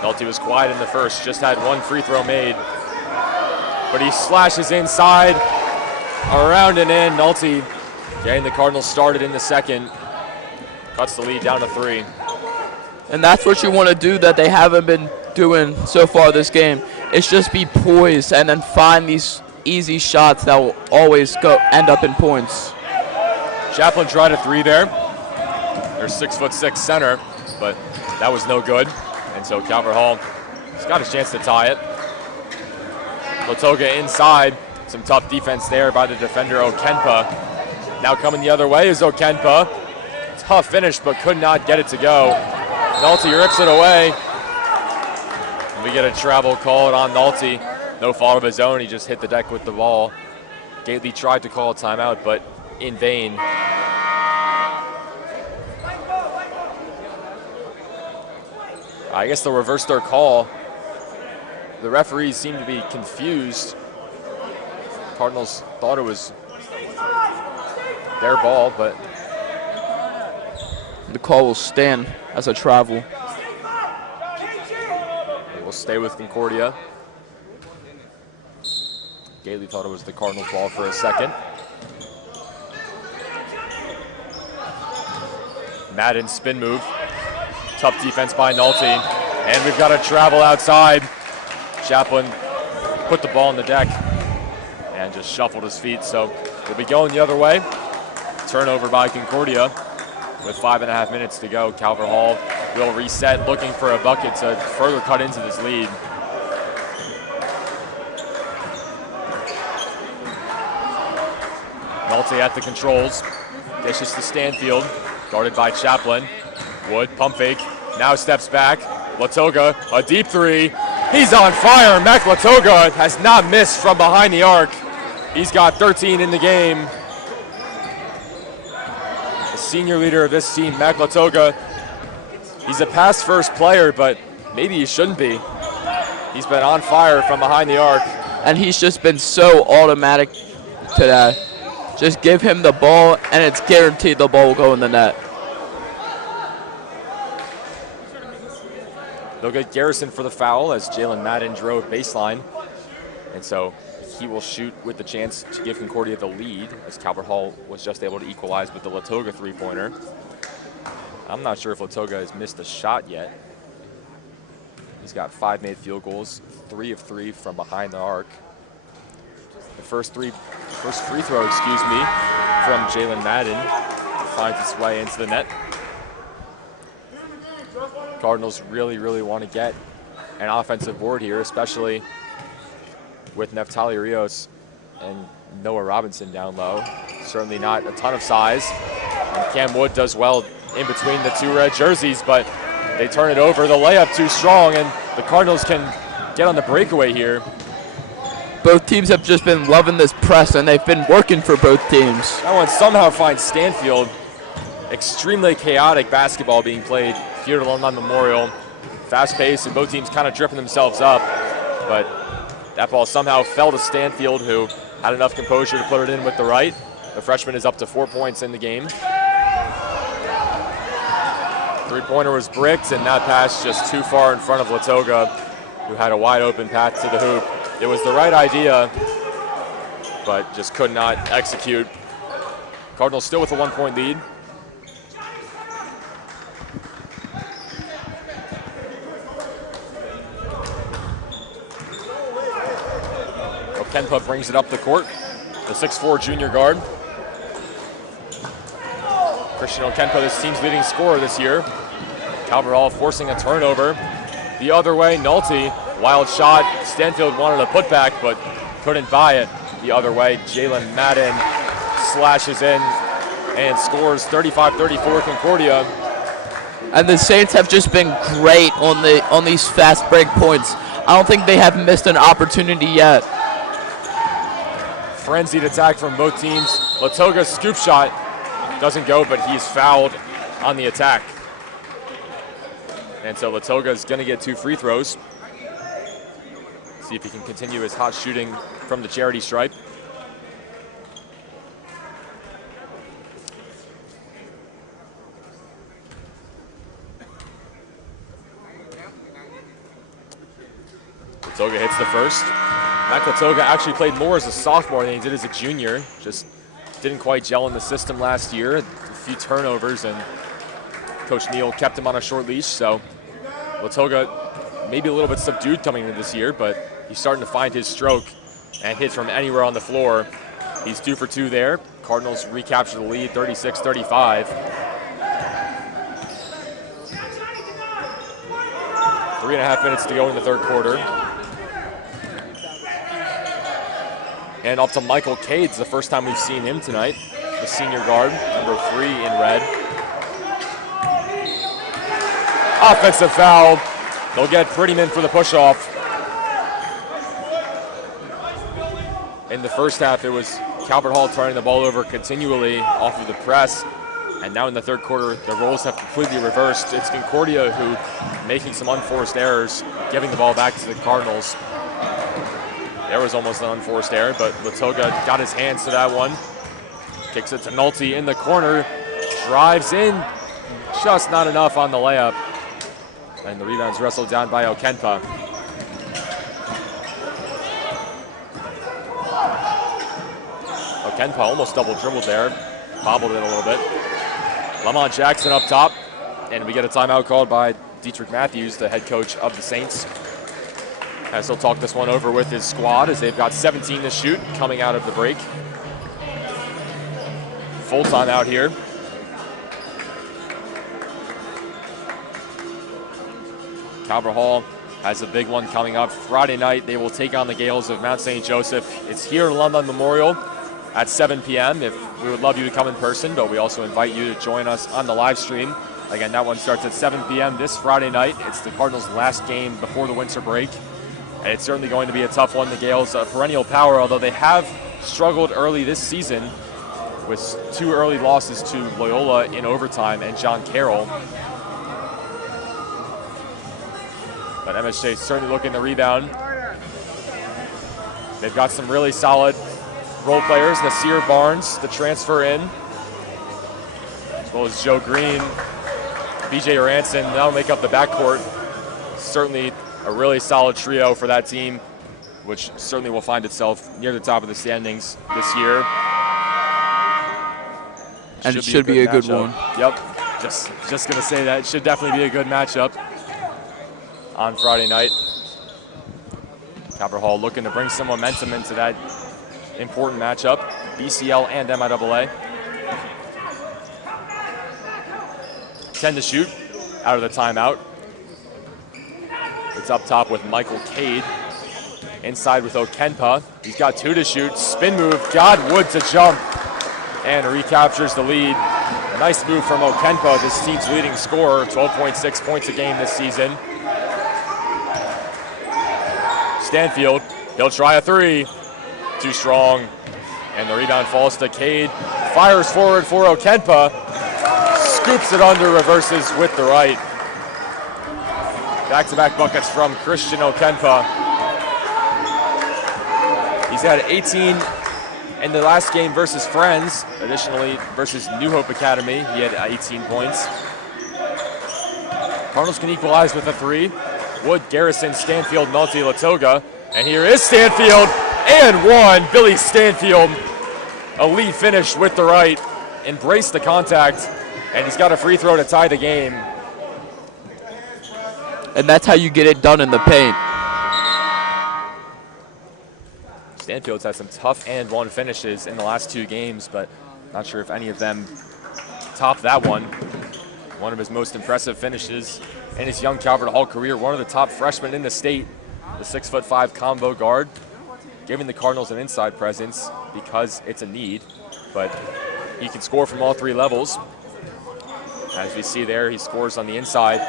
Nolte was quiet in the first, just had 1 free throw made. But he slashes inside, around and in. Nolte getting the Cardinals started in the second. Cuts the lead down to 3. And that's what you want to do that they haven't been doing so far this game. It's just be poised and then find these easy shots that will always end up in points. Chaplin tried a 3 there. Their 6'6" center, but that was no good. And so Calvert Hall has got a chance to tie it. Latoga inside. Some tough defense there by the defender Okenpa. Now coming the other way is Okenpa. Tough finish, but could not get it to go. Nolte rips it away. We get a travel called on Nolte. No fault of his own. He just hit the deck with the ball. Gately tried to call a timeout, but in vain. I guess they'll reverse their call. The referees seem to be confused. Cardinals thought it was their ball, but the call will stand as a travel. We'll stay with Concordia. Gately thought it was the Cardinals' ball for a second. Madden spin move. Tough defense by Nolte. And we've got a travel outside. Chaplin put the ball on the deck and just shuffled his feet. So we'll be going the other way. Turnover by Concordia with 5.5 minutes to go. Calvert Hall will reset, looking for a bucket to further cut into this lead. Nolte at the controls. Dishes to Stanfield, guarded by Chaplin. Wood, pump fake, now steps back. Latoga, a deep 3. He's on fire. Mac Latoga has not missed from behind the arc. He's got 13 in the game. The senior leader of this team, Mac Latoga. He's a pass-first player, but maybe he shouldn't be. He's been on fire from behind the arc. And he's just been so automatic today. Just give him the ball, and it's guaranteed the ball will go in the net. They'll get Garrison for the foul as Jalen Madden drove baseline. And so he will shoot with the chance to give Concordia the lead, as Calvert Hall was just able to equalize with the Latoga three-pointer. I'm not sure if Latoga has missed a shot yet. He's got 5 made field goals, 3 of 3 from behind the arc. The first free throw, from Jalen Madden finds its way into the net. Cardinals really want to get an offensive board here, especially with Neftali Rios and Noah Robinson down low. Certainly not a ton of size. And Cam Wood does well in between the 2 red jerseys, but they turn it over. The layup too strong, and the Cardinals can get on the breakaway here. Both teams have just been loving this press, and they've been working for both teams. That one somehow finds Stanfield. Extremely chaotic basketball being played here at Alumni Memorial. Fast pace, and both teams kind of tripping themselves up, but that ball somehow fell to Stanfield, who had enough composure to put it in with the right. The freshman is up to 4 points in the game. Three-pointer was bricked, and that pass just too far in front of Latoga, who had a wide open path to the hoop. It was the right idea, but just could not execute. Cardinals still with a 1-point lead. Okenpa brings it up the court, the 6'4" junior guard. Christian Okenpa, this team's leading scorer this year. Calvert Hall forcing a turnover. The other way, Nolte, wild shot. Stanfield wanted a putback, but couldn't buy it. The other way, Jalen Madden slashes in and scores 35-34 Concordia. And the Saints have just been great on these fast break points. I don't think they have missed an opportunity yet. Frenzied attack from both teams. Latoga's scoop shot doesn't go, but he's fouled on the attack. And so Latoga's going to get 2 free throws. See if he can continue his hot shooting from the charity stripe. Latoga hits the first. Mac Latoga actually played more as a sophomore than he did as a junior. Just didn't quite gel in the system last year. A few turnovers, and Coach Neal kept him on a short leash. So Latoga maybe a little bit subdued coming into this year, but he's starting to find his stroke and hit from anywhere on the floor. He's 2 for 2 there. Cardinals recapture the lead, 36-35. 3.5 minutes to go in the third quarter. And up to Michael Cades, the first time we've seen him tonight. The senior guard, number 3 in red. Offensive foul. They'll get Prettyman for the push-off. In the first half, it was Calvert Hall turning the ball over continually off of the press. And now in the third quarter, the roles have completely reversed. It's Concordia who making some unforced errors, giving the ball back to the Cardinals. There was almost an unforced error, but Latoga got his hands to that one. Kicks it to Nolte in the corner. Drives in. Just not enough on the layup. And the rebound's wrestled down by Okenpa. Okenpa almost double dribbled there. Bobbled it a little bit. Lamont Jackson up top. And we get a timeout called by Dietrich Matthews, the head coach of the Saints. As he'll talk this one over with his squad, as they've got 17 to shoot coming out of the break. Full time out here. Calvert Hall has a big one coming up Friday night. They will take on the Gales of Mount St. Joseph. It's here at Alumni Memorial at 7 p.m. We would love you to come in person, but we also invite you to join us on the live stream. Again, that one starts at 7 p.m. this Friday night. It's the Cardinals' last game before the winter break. And it's certainly going to be a tough one. The Gales, a perennial power, although they have struggled early this season with 2 early losses to Loyola in overtime and John Carroll. But MSJ certainly looking to rebound. They've got some really solid role players. Nasir Barnes, the transfer in, as well as Joe Green, BJ Aranson, now make up the backcourt. certainly a really solid trio for that team, which certainly will find itself near the top of the standings this year. And it should be a good one. Yep, just going to say that. It should definitely be a good matchup on Friday night. Calvert Hall looking to bring some momentum into that important matchup, BCL and MIAA. 10 to shoot out of the timeout. It's up top with Michael Cade. Inside with Okenpa. He's got 2 to shoot. Spin move. God Wood to jump. And recaptures the lead. Nice move from Okenpa, this team's leading scorer. 12.6 points a game this season. Stanfield, he'll try a 3. Too strong. And the rebound falls to Cade. Fires forward for Okenpa. Scoops it under, reverses with the right. Back-to-back buckets from Christian Okenpa. He's had 18 in the last game versus Friends. Additionally, versus New Hope Academy, he had 18 points. Cardinals can equalize with a 3. Wood, Garrison, Stanfield, Nolte, Latoga. And here is Stanfield, and 1. Billy Stanfield, a lead finish with the right. Embraced the contact, and he's got a free throw to tie the game. And that's how you get it done in the paint. Stanfield's had some tough and 1 finishes in the last 2 games, but not sure if any of them top that one. One of his most impressive finishes in his young Calvert Hall career. One of the top freshmen in the state, the 6'5" combo guard, giving the Cardinals an inside presence because it's a need, but he can score from all 3 levels. As we see there, he scores on the inside,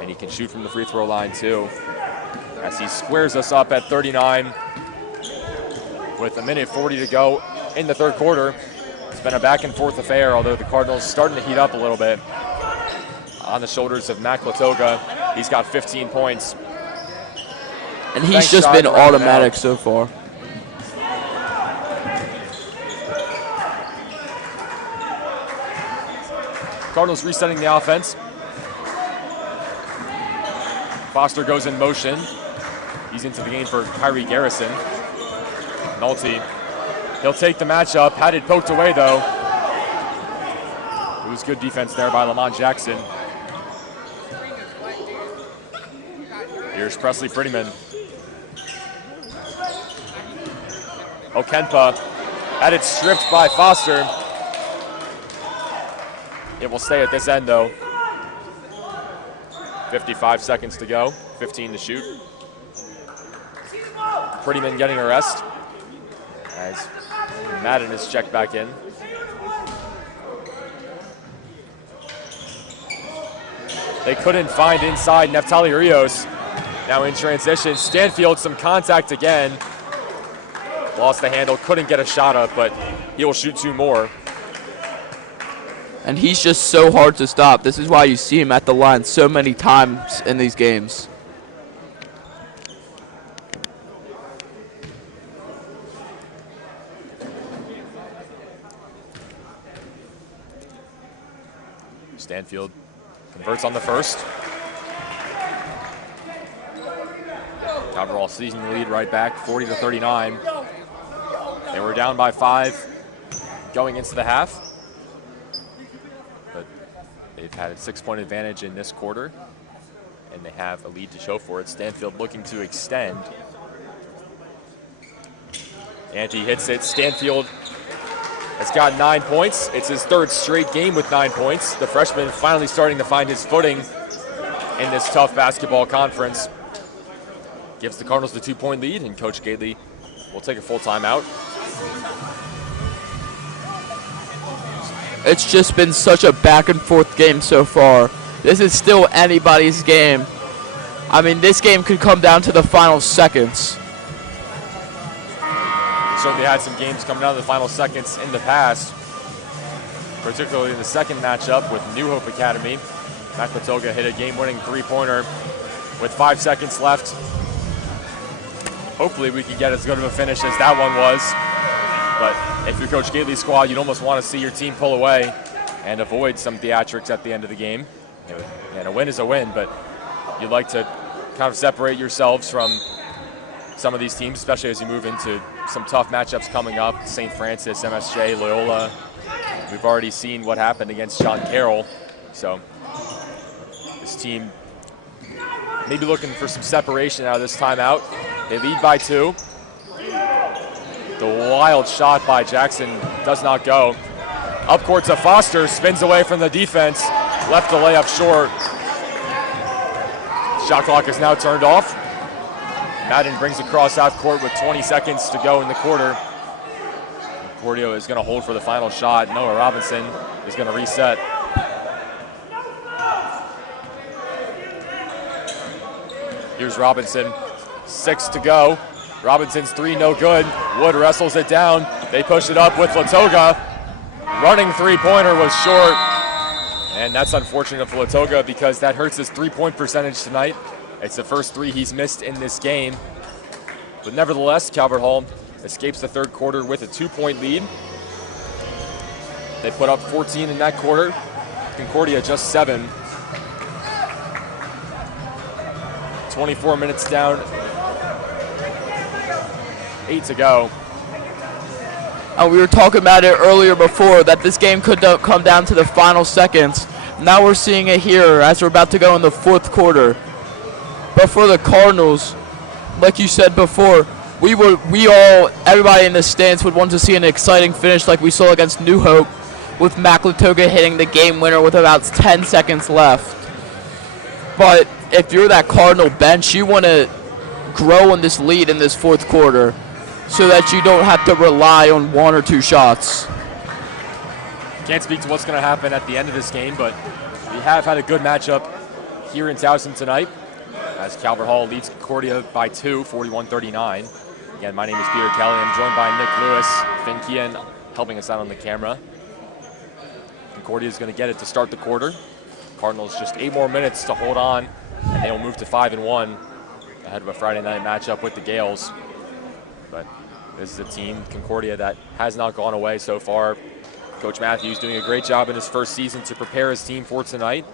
and he can shoot from the free throw line too. As he squares us up at 39 with 1:40 to go in the 3rd quarter. It's been a back and forth affair, although the Cardinals starting to heat up a little bit. On the shoulders of Mac Latoga, he's got 15 points. And he's just been automatic so far. Cardinals resetting the offense. Foster goes in motion. He's into the game for Kyrie Garrison. Nolte, he'll take the matchup. Had it poked away though. It was good defense there by Lamont Jackson. Here's Presley Prettyman. Okenpa had it stripped by Foster. It will stay at this end though. 55 seconds to go, 15 to shoot. Prettyman getting a rest as Madden is checked back in. They couldn't find inside Neftali Rios. Now in transition, Stanfield, some contact again. Lost the handle, couldn't get a shot up, but he will shoot 2 more. And he's just so hard to stop. This is why you see him at the line so many times in these games. Stanfield converts on the first. Calvert Hall seizing the lead right back, 40-39. They were down by 5 going into the half, but they've had a 6-point advantage in this quarter, and they have a lead to show for it. Stanfield looking to extend. Ante hits it. Stanfield has got 9 points. It's his 3rd straight game with 9 points. The freshman finally starting to find his footing in this tough basketball conference. Gives the Cardinals the 2-point lead, and Coach Gately will take a full timeout. It's just been such a back and forth game so far. This is still anybody's game. I mean, this game could come down to the final seconds. Certainly had some games coming down to the final seconds in the past, particularly in the second matchup with New Hope Academy. Mac Latoga hit a game-winning 3-pointer with 5 seconds left. Hopefully we can get as good of a finish as that one was. But if you're Coach Gately's squad, you'd almost want to see your team pull away and avoid some theatrics at the end of the game. And a win is a win, but you'd like to kind of separate yourselves from some of these teams, especially as you move into some tough matchups coming up. St. Francis, MSJ, Loyola. We've already seen what happened against John Carroll. So this team maybe looking for some separation out of this timeout. They lead by 2. The wild shot by Jackson does not go. Up court to Foster, spins away from the defense, left the layup short. Shot clock is now turned off. Madden brings across half court with 20 seconds to go in the quarter. Concordia is going to hold for the final shot. Noah Robinson is going to reset. Here's Robinson, 6 to go. Robinson's 3 no good. Wood wrestles it down. They push it up with Latoga. Running three-pointer was short. And that's unfortunate for Latoga because that hurts his three-point percentage tonight. It's the first 3 he's missed in this game. But nevertheless, Calvert Hall escapes the third quarter with a 2-point lead. They put up 14 in that quarter. Concordia just 7. 24 minutes down. 8 to go. We were talking about it earlier before that this game could come down to the final seconds. Now we're seeing it here as we're about to go in the fourth quarter. But for the Cardinals, like you said before, everybody in the stands would want to see an exciting finish like we saw against New Hope, with Mac Latoga hitting the game winner with about 10 seconds left. But if you're that Cardinal bench, you want to grow in this lead in this fourth quarter so that you don't have to rely on 1 or 2 shots. Can't speak to what's going to happen at the end of this game, but we have had a good matchup here in Towson tonight as Calvert Hall leads Concordia by 2, 41-39. Again, my name is Peter Kelly. I'm joined by Nick Lewis, Finn Kian helping us out on the camera. Concordia is going to get it to start the quarter. Cardinals just 8 more minutes to hold on, and they will move to 5-1 ahead of a Friday night matchup with the Gales. But this is a team, Concordia, that has not gone away so far. Coach Matthews doing a great job in his first season to prepare his team for tonight,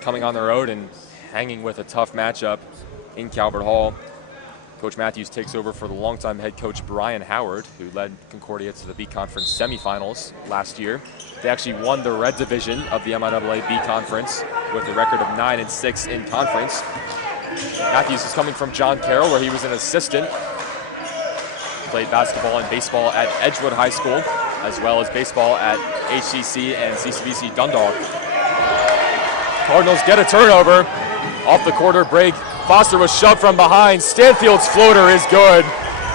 coming on the road and hanging with a tough matchup in Calvert Hall. Coach Matthews takes over for the longtime head coach Brian Howard, who led Concordia to the B Conference semifinals last year. They actually won the red division of the MIAA B Conference with a record of 9-6 in conference. Matthews is coming from John Carroll, where he was an assistant. Played basketball and baseball at Edgewood High School, as well as baseball at HCC and CCBC Dundalk. Cardinals get a turnover off the quarter break. Foster was shoved from behind. Stanfield's floater is good.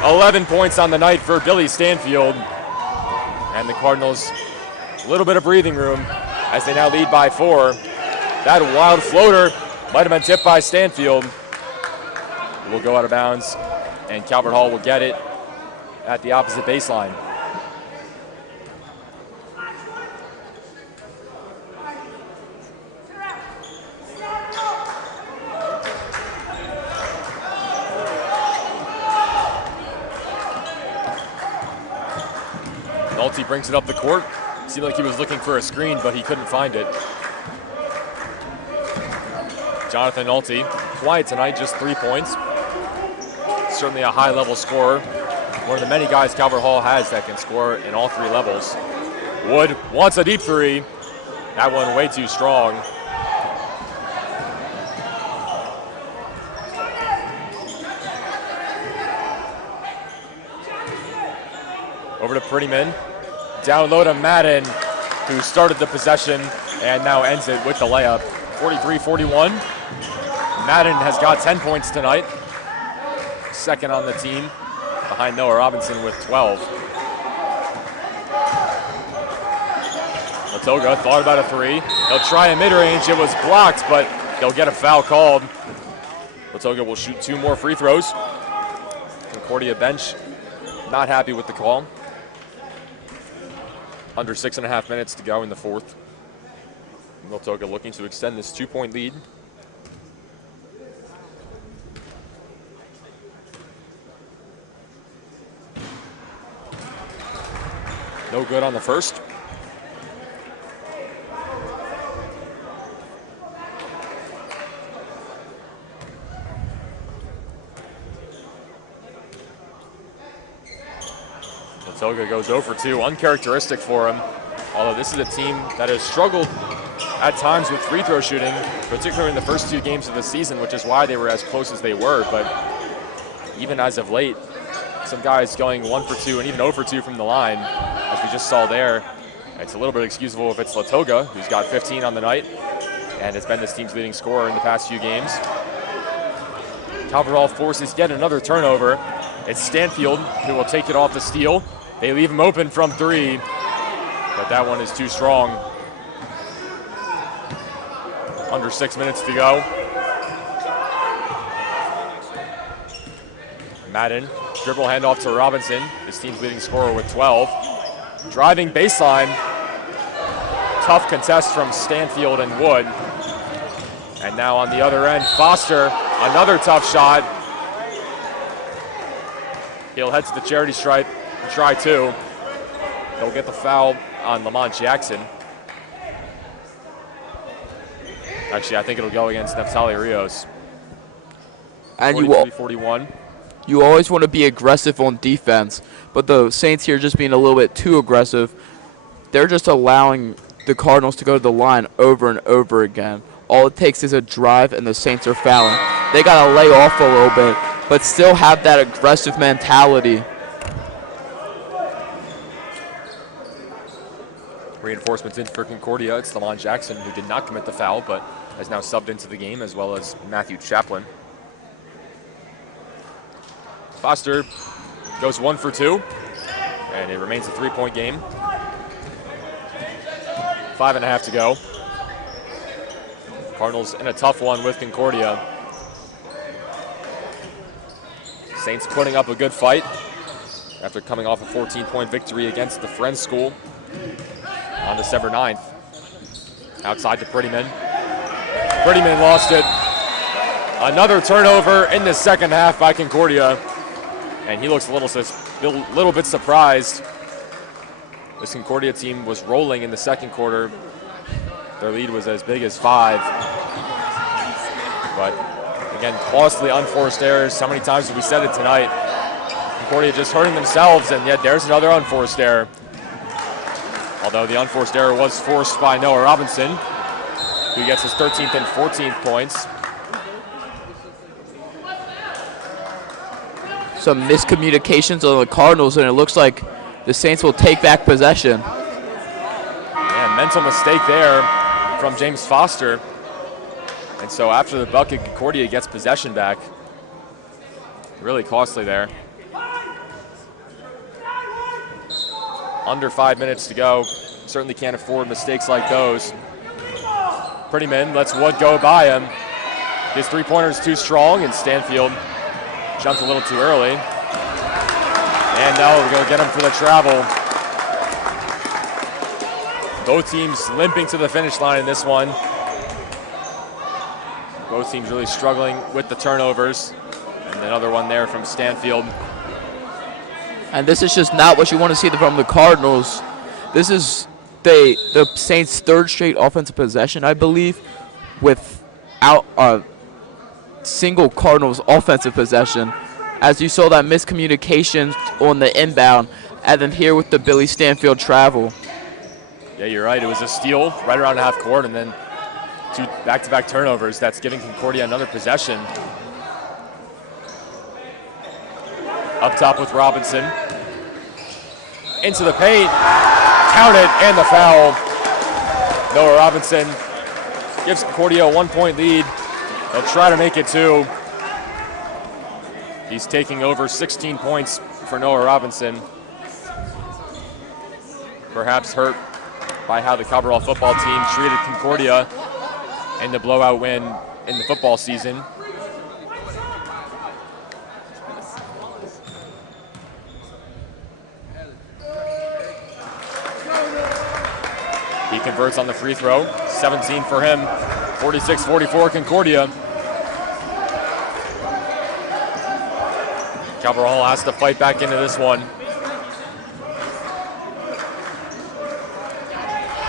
11 points on the night for Billy Stanfield. And the Cardinals, a little bit of breathing room as they now lead by 4. That wild floater might have been tipped by Stanfield. It will go out of bounds, and Calvert Hall will get it at the opposite baseline. Nolte brings it up the court. Seemed like he was looking for a screen, but he couldn't find it. Jonathan Nolte, quiet tonight, just 3 points. Certainly a high-level scorer. One of the many guys Calvert Hall has that can score in all 3 levels. Wood wants a deep 3. That one way too strong. Over to Prettyman. Down low to Madden, who started the possession and now ends it with the layup. 43-41. Madden has got 10 points tonight. Second on the team, behind Noah Robinson with 12. Latoga thought about a 3. He'll try a mid-range. It was blocked, but they'll get a foul called. Latoga will shoot 2 more free throws. Concordia bench not happy with the call. Under 6.5 minutes to go in the fourth. Latoga looking to extend this 2-point lead. No good on the first. Toga goes 0 for 2, uncharacteristic for him. Although this is a team that has struggled at times with free throw shooting, particularly in the first 2 games of the season, which is why they were as close as they were. But even as of late, some guys going 1 for 2 and even 0 for 2 from the line, as we just saw there. It's a little bit excusable if it's Latoga, who's got 15 on the night, and has been this team's leading scorer in the past few games. Calvert Hall forces yet another turnover. It's Stanfield who will take it off the steal. They leave him open from 3, but that one is too strong. Under 6 minutes to go. Madden, dribble handoff to Robinson, his team's leading scorer with 12. Driving baseline. Tough contest from Stanfield and Wood. And now on the other end, Foster, another tough shot. He'll head to the charity stripe and try 2. He'll get the foul on Lamont Jackson. Actually, I think it'll go against Neftali Rios. And 43-41. You always want to be aggressive on defense, but the Saints here just being a little bit too aggressive. They're just allowing the Cardinals to go to the line over and over again. All it takes is a drive, and the Saints are fouling. They got to lay off a little bit, but still have that aggressive mentality. Reinforcements in for Concordia. It's Lamont Jackson, who did not commit the foul, but has now subbed into the game, as well as Matthew Chaplin. Foster goes 1 for 2, and it remains a 3-point game. 5.5 to go. Cardinals in a tough one with Concordia. Saints putting up a good fight after coming off a 14-point victory against the Friends School on December 9th. Outside to Prettyman. Prettyman lost it. Another turnover in the second half by Concordia. And he looks a little bit surprised. This Concordia team was rolling in the second quarter. Their lead was as big as 5. But again, costly unforced errors. How many times have we said it tonight? Concordia just hurting themselves, and yet there's another unforced error. Although the unforced error was forced by Noah Robinson, who gets his 13th and 14th points. Some miscommunications on the Cardinals, and it looks like the Saints will take back possession. Yeah, mental mistake there from James Foster. And so after the bucket, Concordia gets possession back. Really costly there. Under 5 minutes to go. Certainly can't afford mistakes like those. Prettyman lets Wood go by him. His three-pointer is too strong, and Stanfield jumped a little too early. And now we're going to get him for the travel. Both teams limping to the finish line in this one. Both teams really struggling with the turnovers. And another one there from Stanfield. And this is just not what you want to see from the Cardinals. This is the Saints' third straight offensive possession, I believe, without a single Cardinals offensive possession. As you saw that miscommunication on the inbound, and then here with the Billy Stanfield travel. Yeah, you're right. It was a steal right around half court, and then 2 back-to-back turnovers. That's giving Concordia another possession. Up top with Robinson. Into the paint. Counted, and the foul. Noah Robinson gives Concordia a 1-point lead. They'll try to make it 2. He's taking over 16 points for Noah Robinson. Perhaps hurt by how the Calvert Hall football team treated Concordia in the blowout win in the football season. He converts on the free throw. 17 for him. 46-44 Concordia. Calvert Hall has to fight back into this one.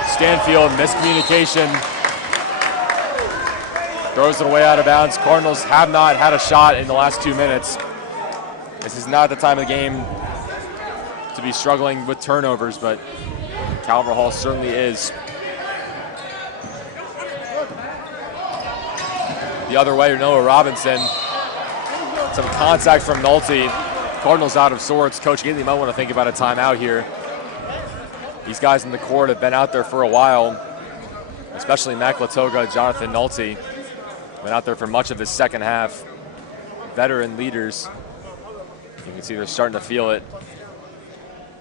Stanfield, miscommunication. Throws it away out of bounds. Cardinals have not had a shot in the last 2 minutes. This is not the time of the game to be struggling with turnovers, but Calvert Hall certainly is. The other way, Noah Robinson. Some contact from Nolte. Cardinals out of sorts. Coach Gately might want to think about a timeout here. These guys in the court have been out there for a while, especially Mac Latoga, Jonathan Nolte. Been out there for much of the second half. Veteran leaders. You can see they're starting to feel it.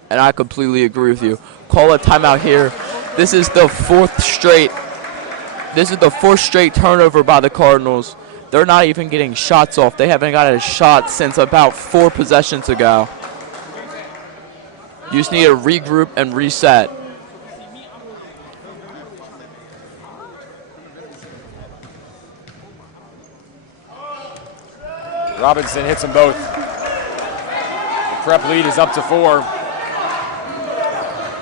And I completely agree with you. Call a timeout here. This is the fourth straight turnover by the Cardinals. They're not even getting shots off. They haven't got a shot since about 4 possessions ago. You just need to regroup and reset. Robinson hits them both. The prep lead is up to 4.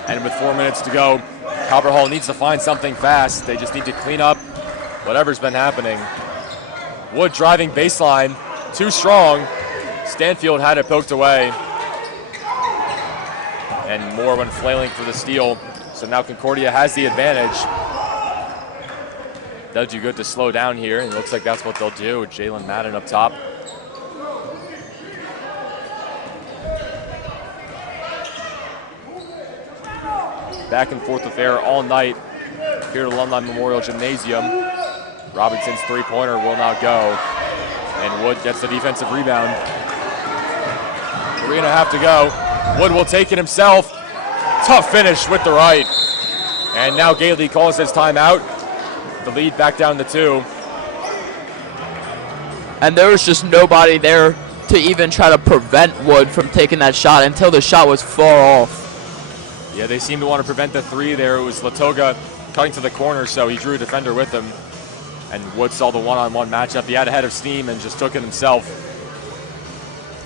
And with 4 minutes to go, Calvert Hall needs to find something fast. They just need to clean up whatever's been happening. Wood driving baseline, too strong. Stanfield had it poked away. And Moore went flailing for the steal. So now Concordia has the advantage. They'll do good to slow down here, and it looks like that's what they'll do. Jalen Madden up top. Back and forth affair all night here at Alumni Memorial Gymnasium. Robinson's three-pointer will not go. And Wood gets the defensive rebound. 3.5 to go. Wood will take it himself. Tough finish with the right. And now Gately calls his timeout. The lead back down to 2. And there was just nobody there to even try to prevent Wood from taking that shot until the shot was far off. Yeah, they seem to want to prevent the 3 there. It was Latoga cutting to the corner, so he drew a defender with him. And Wood saw the one-on-one matchup. He had a head of steam and just took it himself.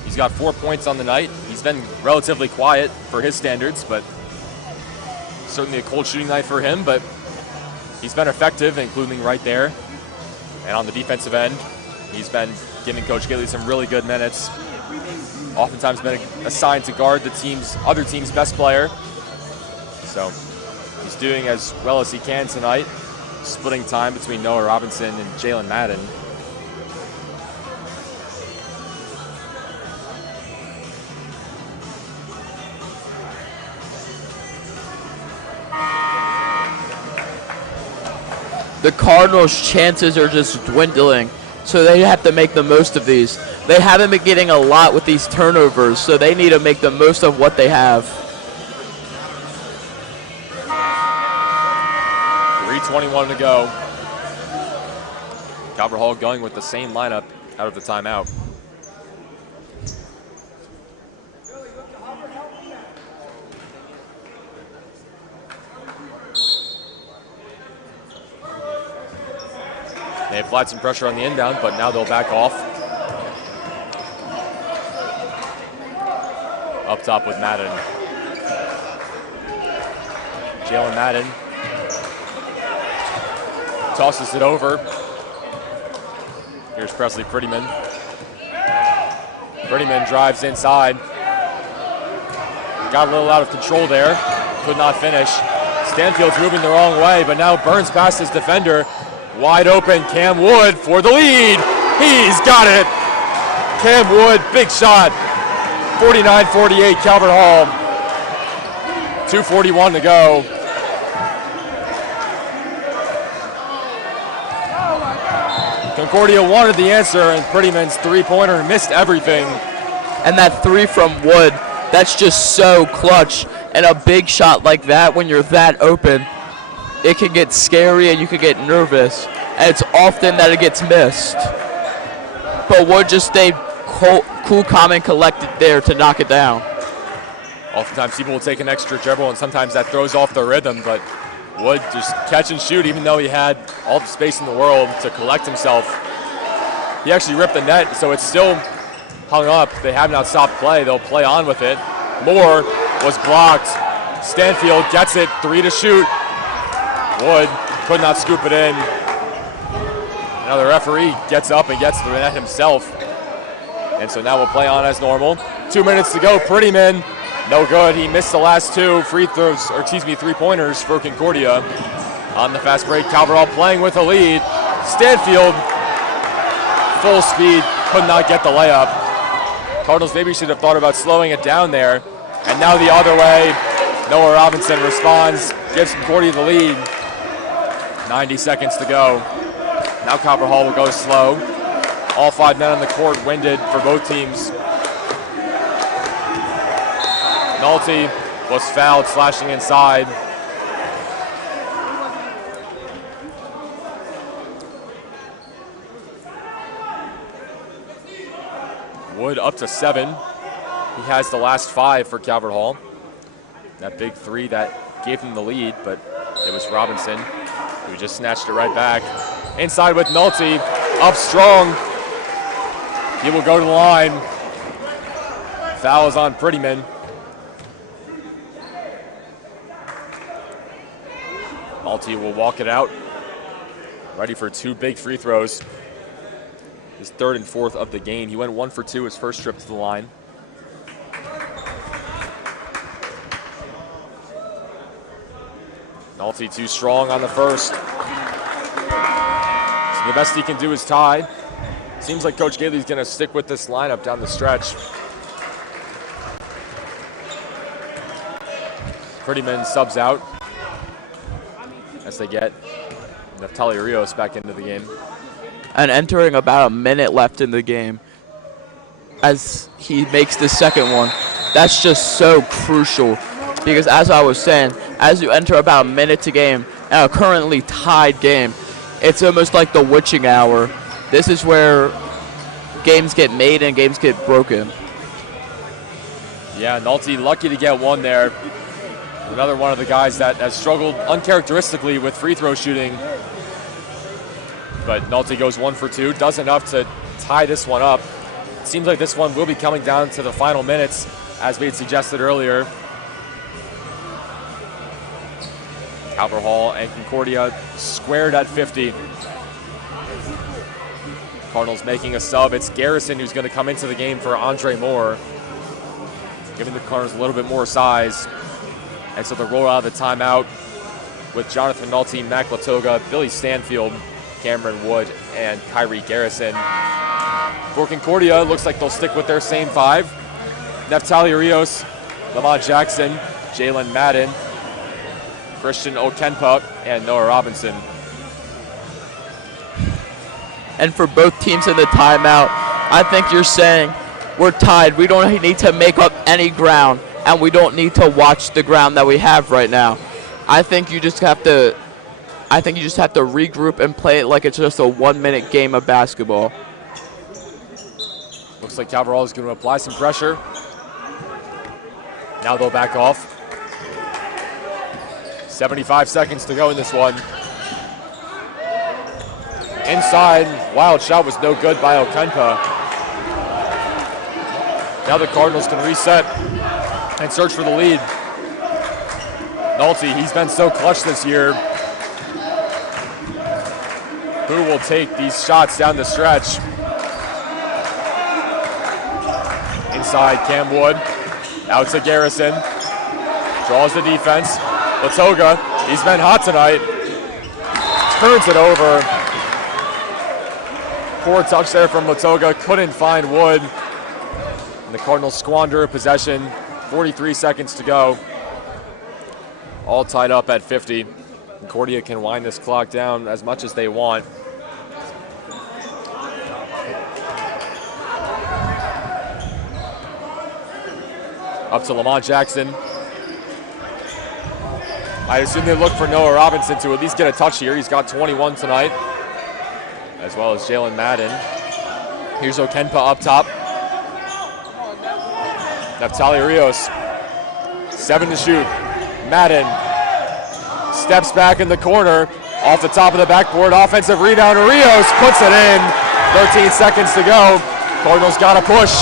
He's got 4 points on the night. He's been relatively quiet for his standards, but certainly a cold shooting night for him, but he's been effective, including right there. And on the defensive end, he's been giving Coach Gately some really good minutes. Oftentimes been assigned to guard the other team's best player. So he's doing as well as he can tonight, splitting time between Noah Robinson and Jalen Madden. The Cardinals' chances are just dwindling, so they have to make the most of these. They haven't been getting a lot with these turnovers, so they need to make the most of what they have. 3:21 to go. Calvert Hall going with the same lineup out of the timeout. They applied some pressure on the inbound, but now they'll back off. Up top with Madden. Jalen Madden tosses it over. Here's Presley Prettyman. Prettyman drives inside. Got a little out of control there. Could not finish. Stanfield's moving the wrong way, but now burns past his defender. Wide open, Cam Wood for the lead. He's got it. Cam Wood, big shot. 49-48, Calvert Hall. 2:41 to go. Concordia wanted the answer, and Prettyman's three-pointer missed everything. And that 3 from Wood, that's just so clutch. And a big shot like that, when you're that open, it can get scary and you can get nervous. And it's often that it gets missed. But Wood just stayed cool, calm, and collected there to knock it down. Oftentimes people will take an extra dribble, and sometimes that throws off the rhythm, but Wood just catch and shoot, even though he had all the space in the world to collect himself. He actually ripped the net, so it's still hung up. They have not stopped play. They'll play on with it. Moore was blocked. Stanfield gets it, 3 to shoot. Wood could not scoop it in. Now the referee gets up and gets the net himself. And so now we'll play on as normal. 2 minutes to go. Prettyman No good. He missed the last two free throws, or excuse me, 3-pointers for Concordia. On the fast break, Calvert Hall playing with a lead. Stanfield, full speed, could not get the layup. Cardinals maybe should have thought about slowing it down there. And now the other way, Noah Robinson responds, gives Concordia the lead. 90 seconds to go. Now Calvert Hall will go slow. All 5 men on the court winded for both teams. Nolte was fouled, slashing inside. Wood up to 7. He has the last 5 for Calvert Hall. That big 3 that gave him the lead, but it was Robinson who just snatched it right back. Inside with Nolte, up strong. He will go to the line. Foul is on Prettyman. Nolte will walk it out. Ready for 2 big free throws. His 3rd and 4th of the game. He went 1 for 2 his first trip to the line. Nolte too strong on the first. So the best he can do is tie. Seems like Coach Gailey's going to stick with this lineup down the stretch. Prettyman subs out as they get Neftali Rios back into the game. And entering about a minute left in the game as he makes the second one. That's just so crucial because, as I was saying, as you enter about a minute to game and a currently tied game, it's almost like the witching hour. This is where games get made and games get broken. Yeah, Nolte lucky to get one there. Another one of the guys that has struggled uncharacteristically with free throw shooting. But Nolte goes 1 for 2, does enough to tie this one up. It seems like this one will be coming down to the final minutes, as we had suggested earlier. Calvert Hall and Concordia squared at 50. Cardinals making a sub. It's Garrison who's going to come into the game for Andre Moore, giving the Cardinals a little bit more size. And so the roll out of the timeout with Jonathan Nolte, Mac Latoga, Billy Stanfield, Cameron Wood, and Kyrie Garrison. For Concordia, it looks like they'll stick with their same 5. Neftali Rios, Lamont Jackson, Jalen Madden, Christian Okenpa, and Noah Robinson. And for both teams in the timeout, I think you're saying we're tied. We don't need to make up any ground, and we don't need to watch the ground that we have right now. I think you just have to regroup and play it like it's just a 1-minute game of basketball. Looks like Calvert Hall is going to apply some pressure. Now they'll back off. 75 seconds to go in this one. Inside, wild shot was no good by Okenpa. Now the Cardinals can reset and search for the lead. Nolte, he's been so clutch this year. Who will take these shots down the stretch? Inside, Cam Wood. Out to Garrison. Draws the defense. Latoga, he's been hot tonight. Turns it over. Poor touch there from Latoga. Couldn't find Wood. And the Cardinals squander possession. 43 seconds to go. All tied up at 50. Concordia can wind this clock down as much as they want. Up to Lamont Jackson. I assume they look for Noah Robinson to at least get a touch here. He's got 21 tonight, as well as Jalen Madden. Here's Okenpa up top. Neftali Rios, 7 to shoot. Madden steps back in the corner, off the top of the backboard, offensive rebound. Rios puts it in. 13 seconds to go. Cardinals got to push.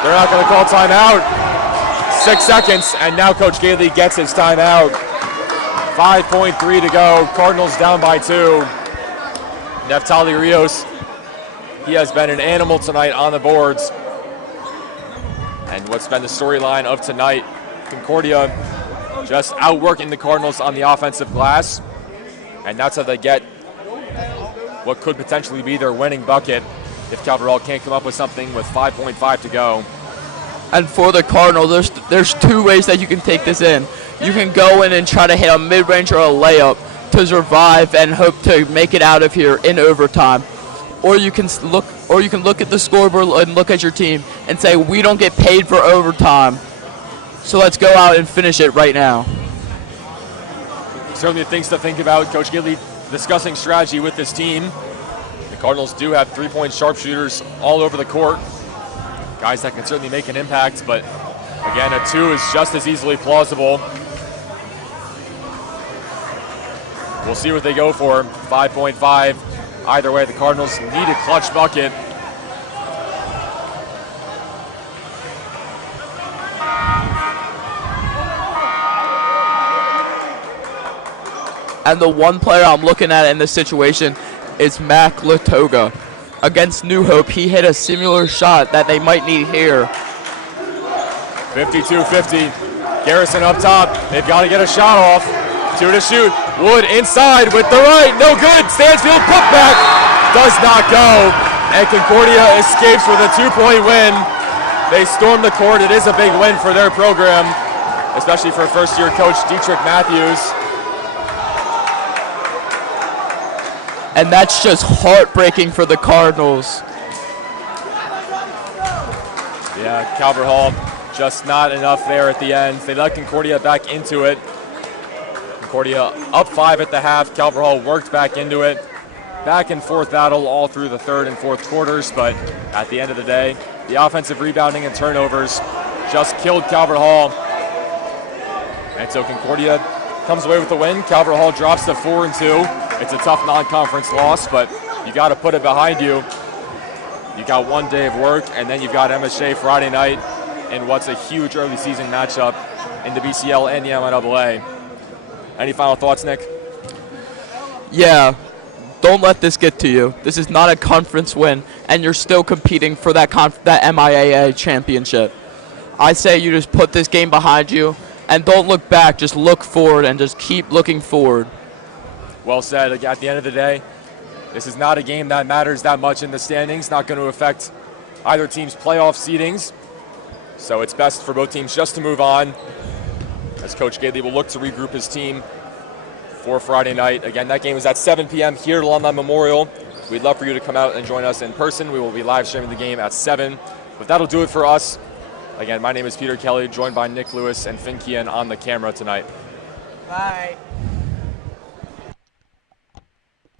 They're not going to call timeout. 6 seconds, and now Coach Gailey gets his timeout. 5.3 to go. Cardinals down by 2. Neftali Rios, he has been an animal tonight on the boards. And what's been the storyline of tonight, Concordia just outworking the Cardinals on the offensive glass. And that's how they get what could potentially be their winning bucket if Calvert Hall can't come up with something with 5.5 to go. And for the Cardinals, there's two ways that you can take this in. You can go in and try to hit a mid-range or a layup to survive and hope to make it out of here in overtime. Or you can look at the scoreboard and look at your team and say, we don't get paid for overtime, so let's go out and finish it right now. Certainly things to think about. Coach Gidley discussing strategy with this team. The Cardinals do have three-point sharpshooters all over the court. Guys that can certainly make an impact, but again, a 2 is just as easily plausible. We'll see what they go for. 5.5. Either way, the Cardinals need a clutch bucket. And the one player I'm looking at in this situation is Mac Latoga. Against New Hope, he hit a similar shot that they might need here. 52-50. Garrison up top. They've got to get a shot off. 2 to shoot. Wood inside with the right. No good. Stansfield putback. Does not go. And Concordia escapes with a 2-point win. They storm the court. It is a big win for their program, especially for first-year coach Dietrich Matthews. And that's just heartbreaking for the Cardinals. Yeah, Calvert Hall just not enough there at the end. They let Concordia back into it. Concordia up 5 at the half. Calvert Hall worked back into it. Back and forth battle all through the third and fourth quarters, but at the end of the day, the offensive rebounding and turnovers just killed Calvert Hall. And so Concordia comes away with the win. Calvert Hall drops to 4-2. It's a tough non-conference loss, but you got to put it behind you. You got one day of work, and then you've got MSJ Friday night in what's a huge early season matchup in the BCL and the MIAA. Any final thoughts, Nick? Yeah, don't let this get to you. This is not a conference win, and you're still competing for that MIAA championship. I say you just put this game behind you, and don't look back. Just look forward and just keep looking forward. Well said. At the end of the day, this is not a game that matters that much in the standings. Not going to affect either team's playoff seedings. So it's best for both teams just to move on, as Coach Gidley will look to regroup his team for Friday night. Again, that game is at 7 p.m. here at Alumni Memorial. We'd love for you to come out and join us in person. We will be live streaming the game at 7. But that'll do it for us. Again, my name is Peter Kelly, joined by Nick Lewis and Finn Kian on the camera tonight. Bye.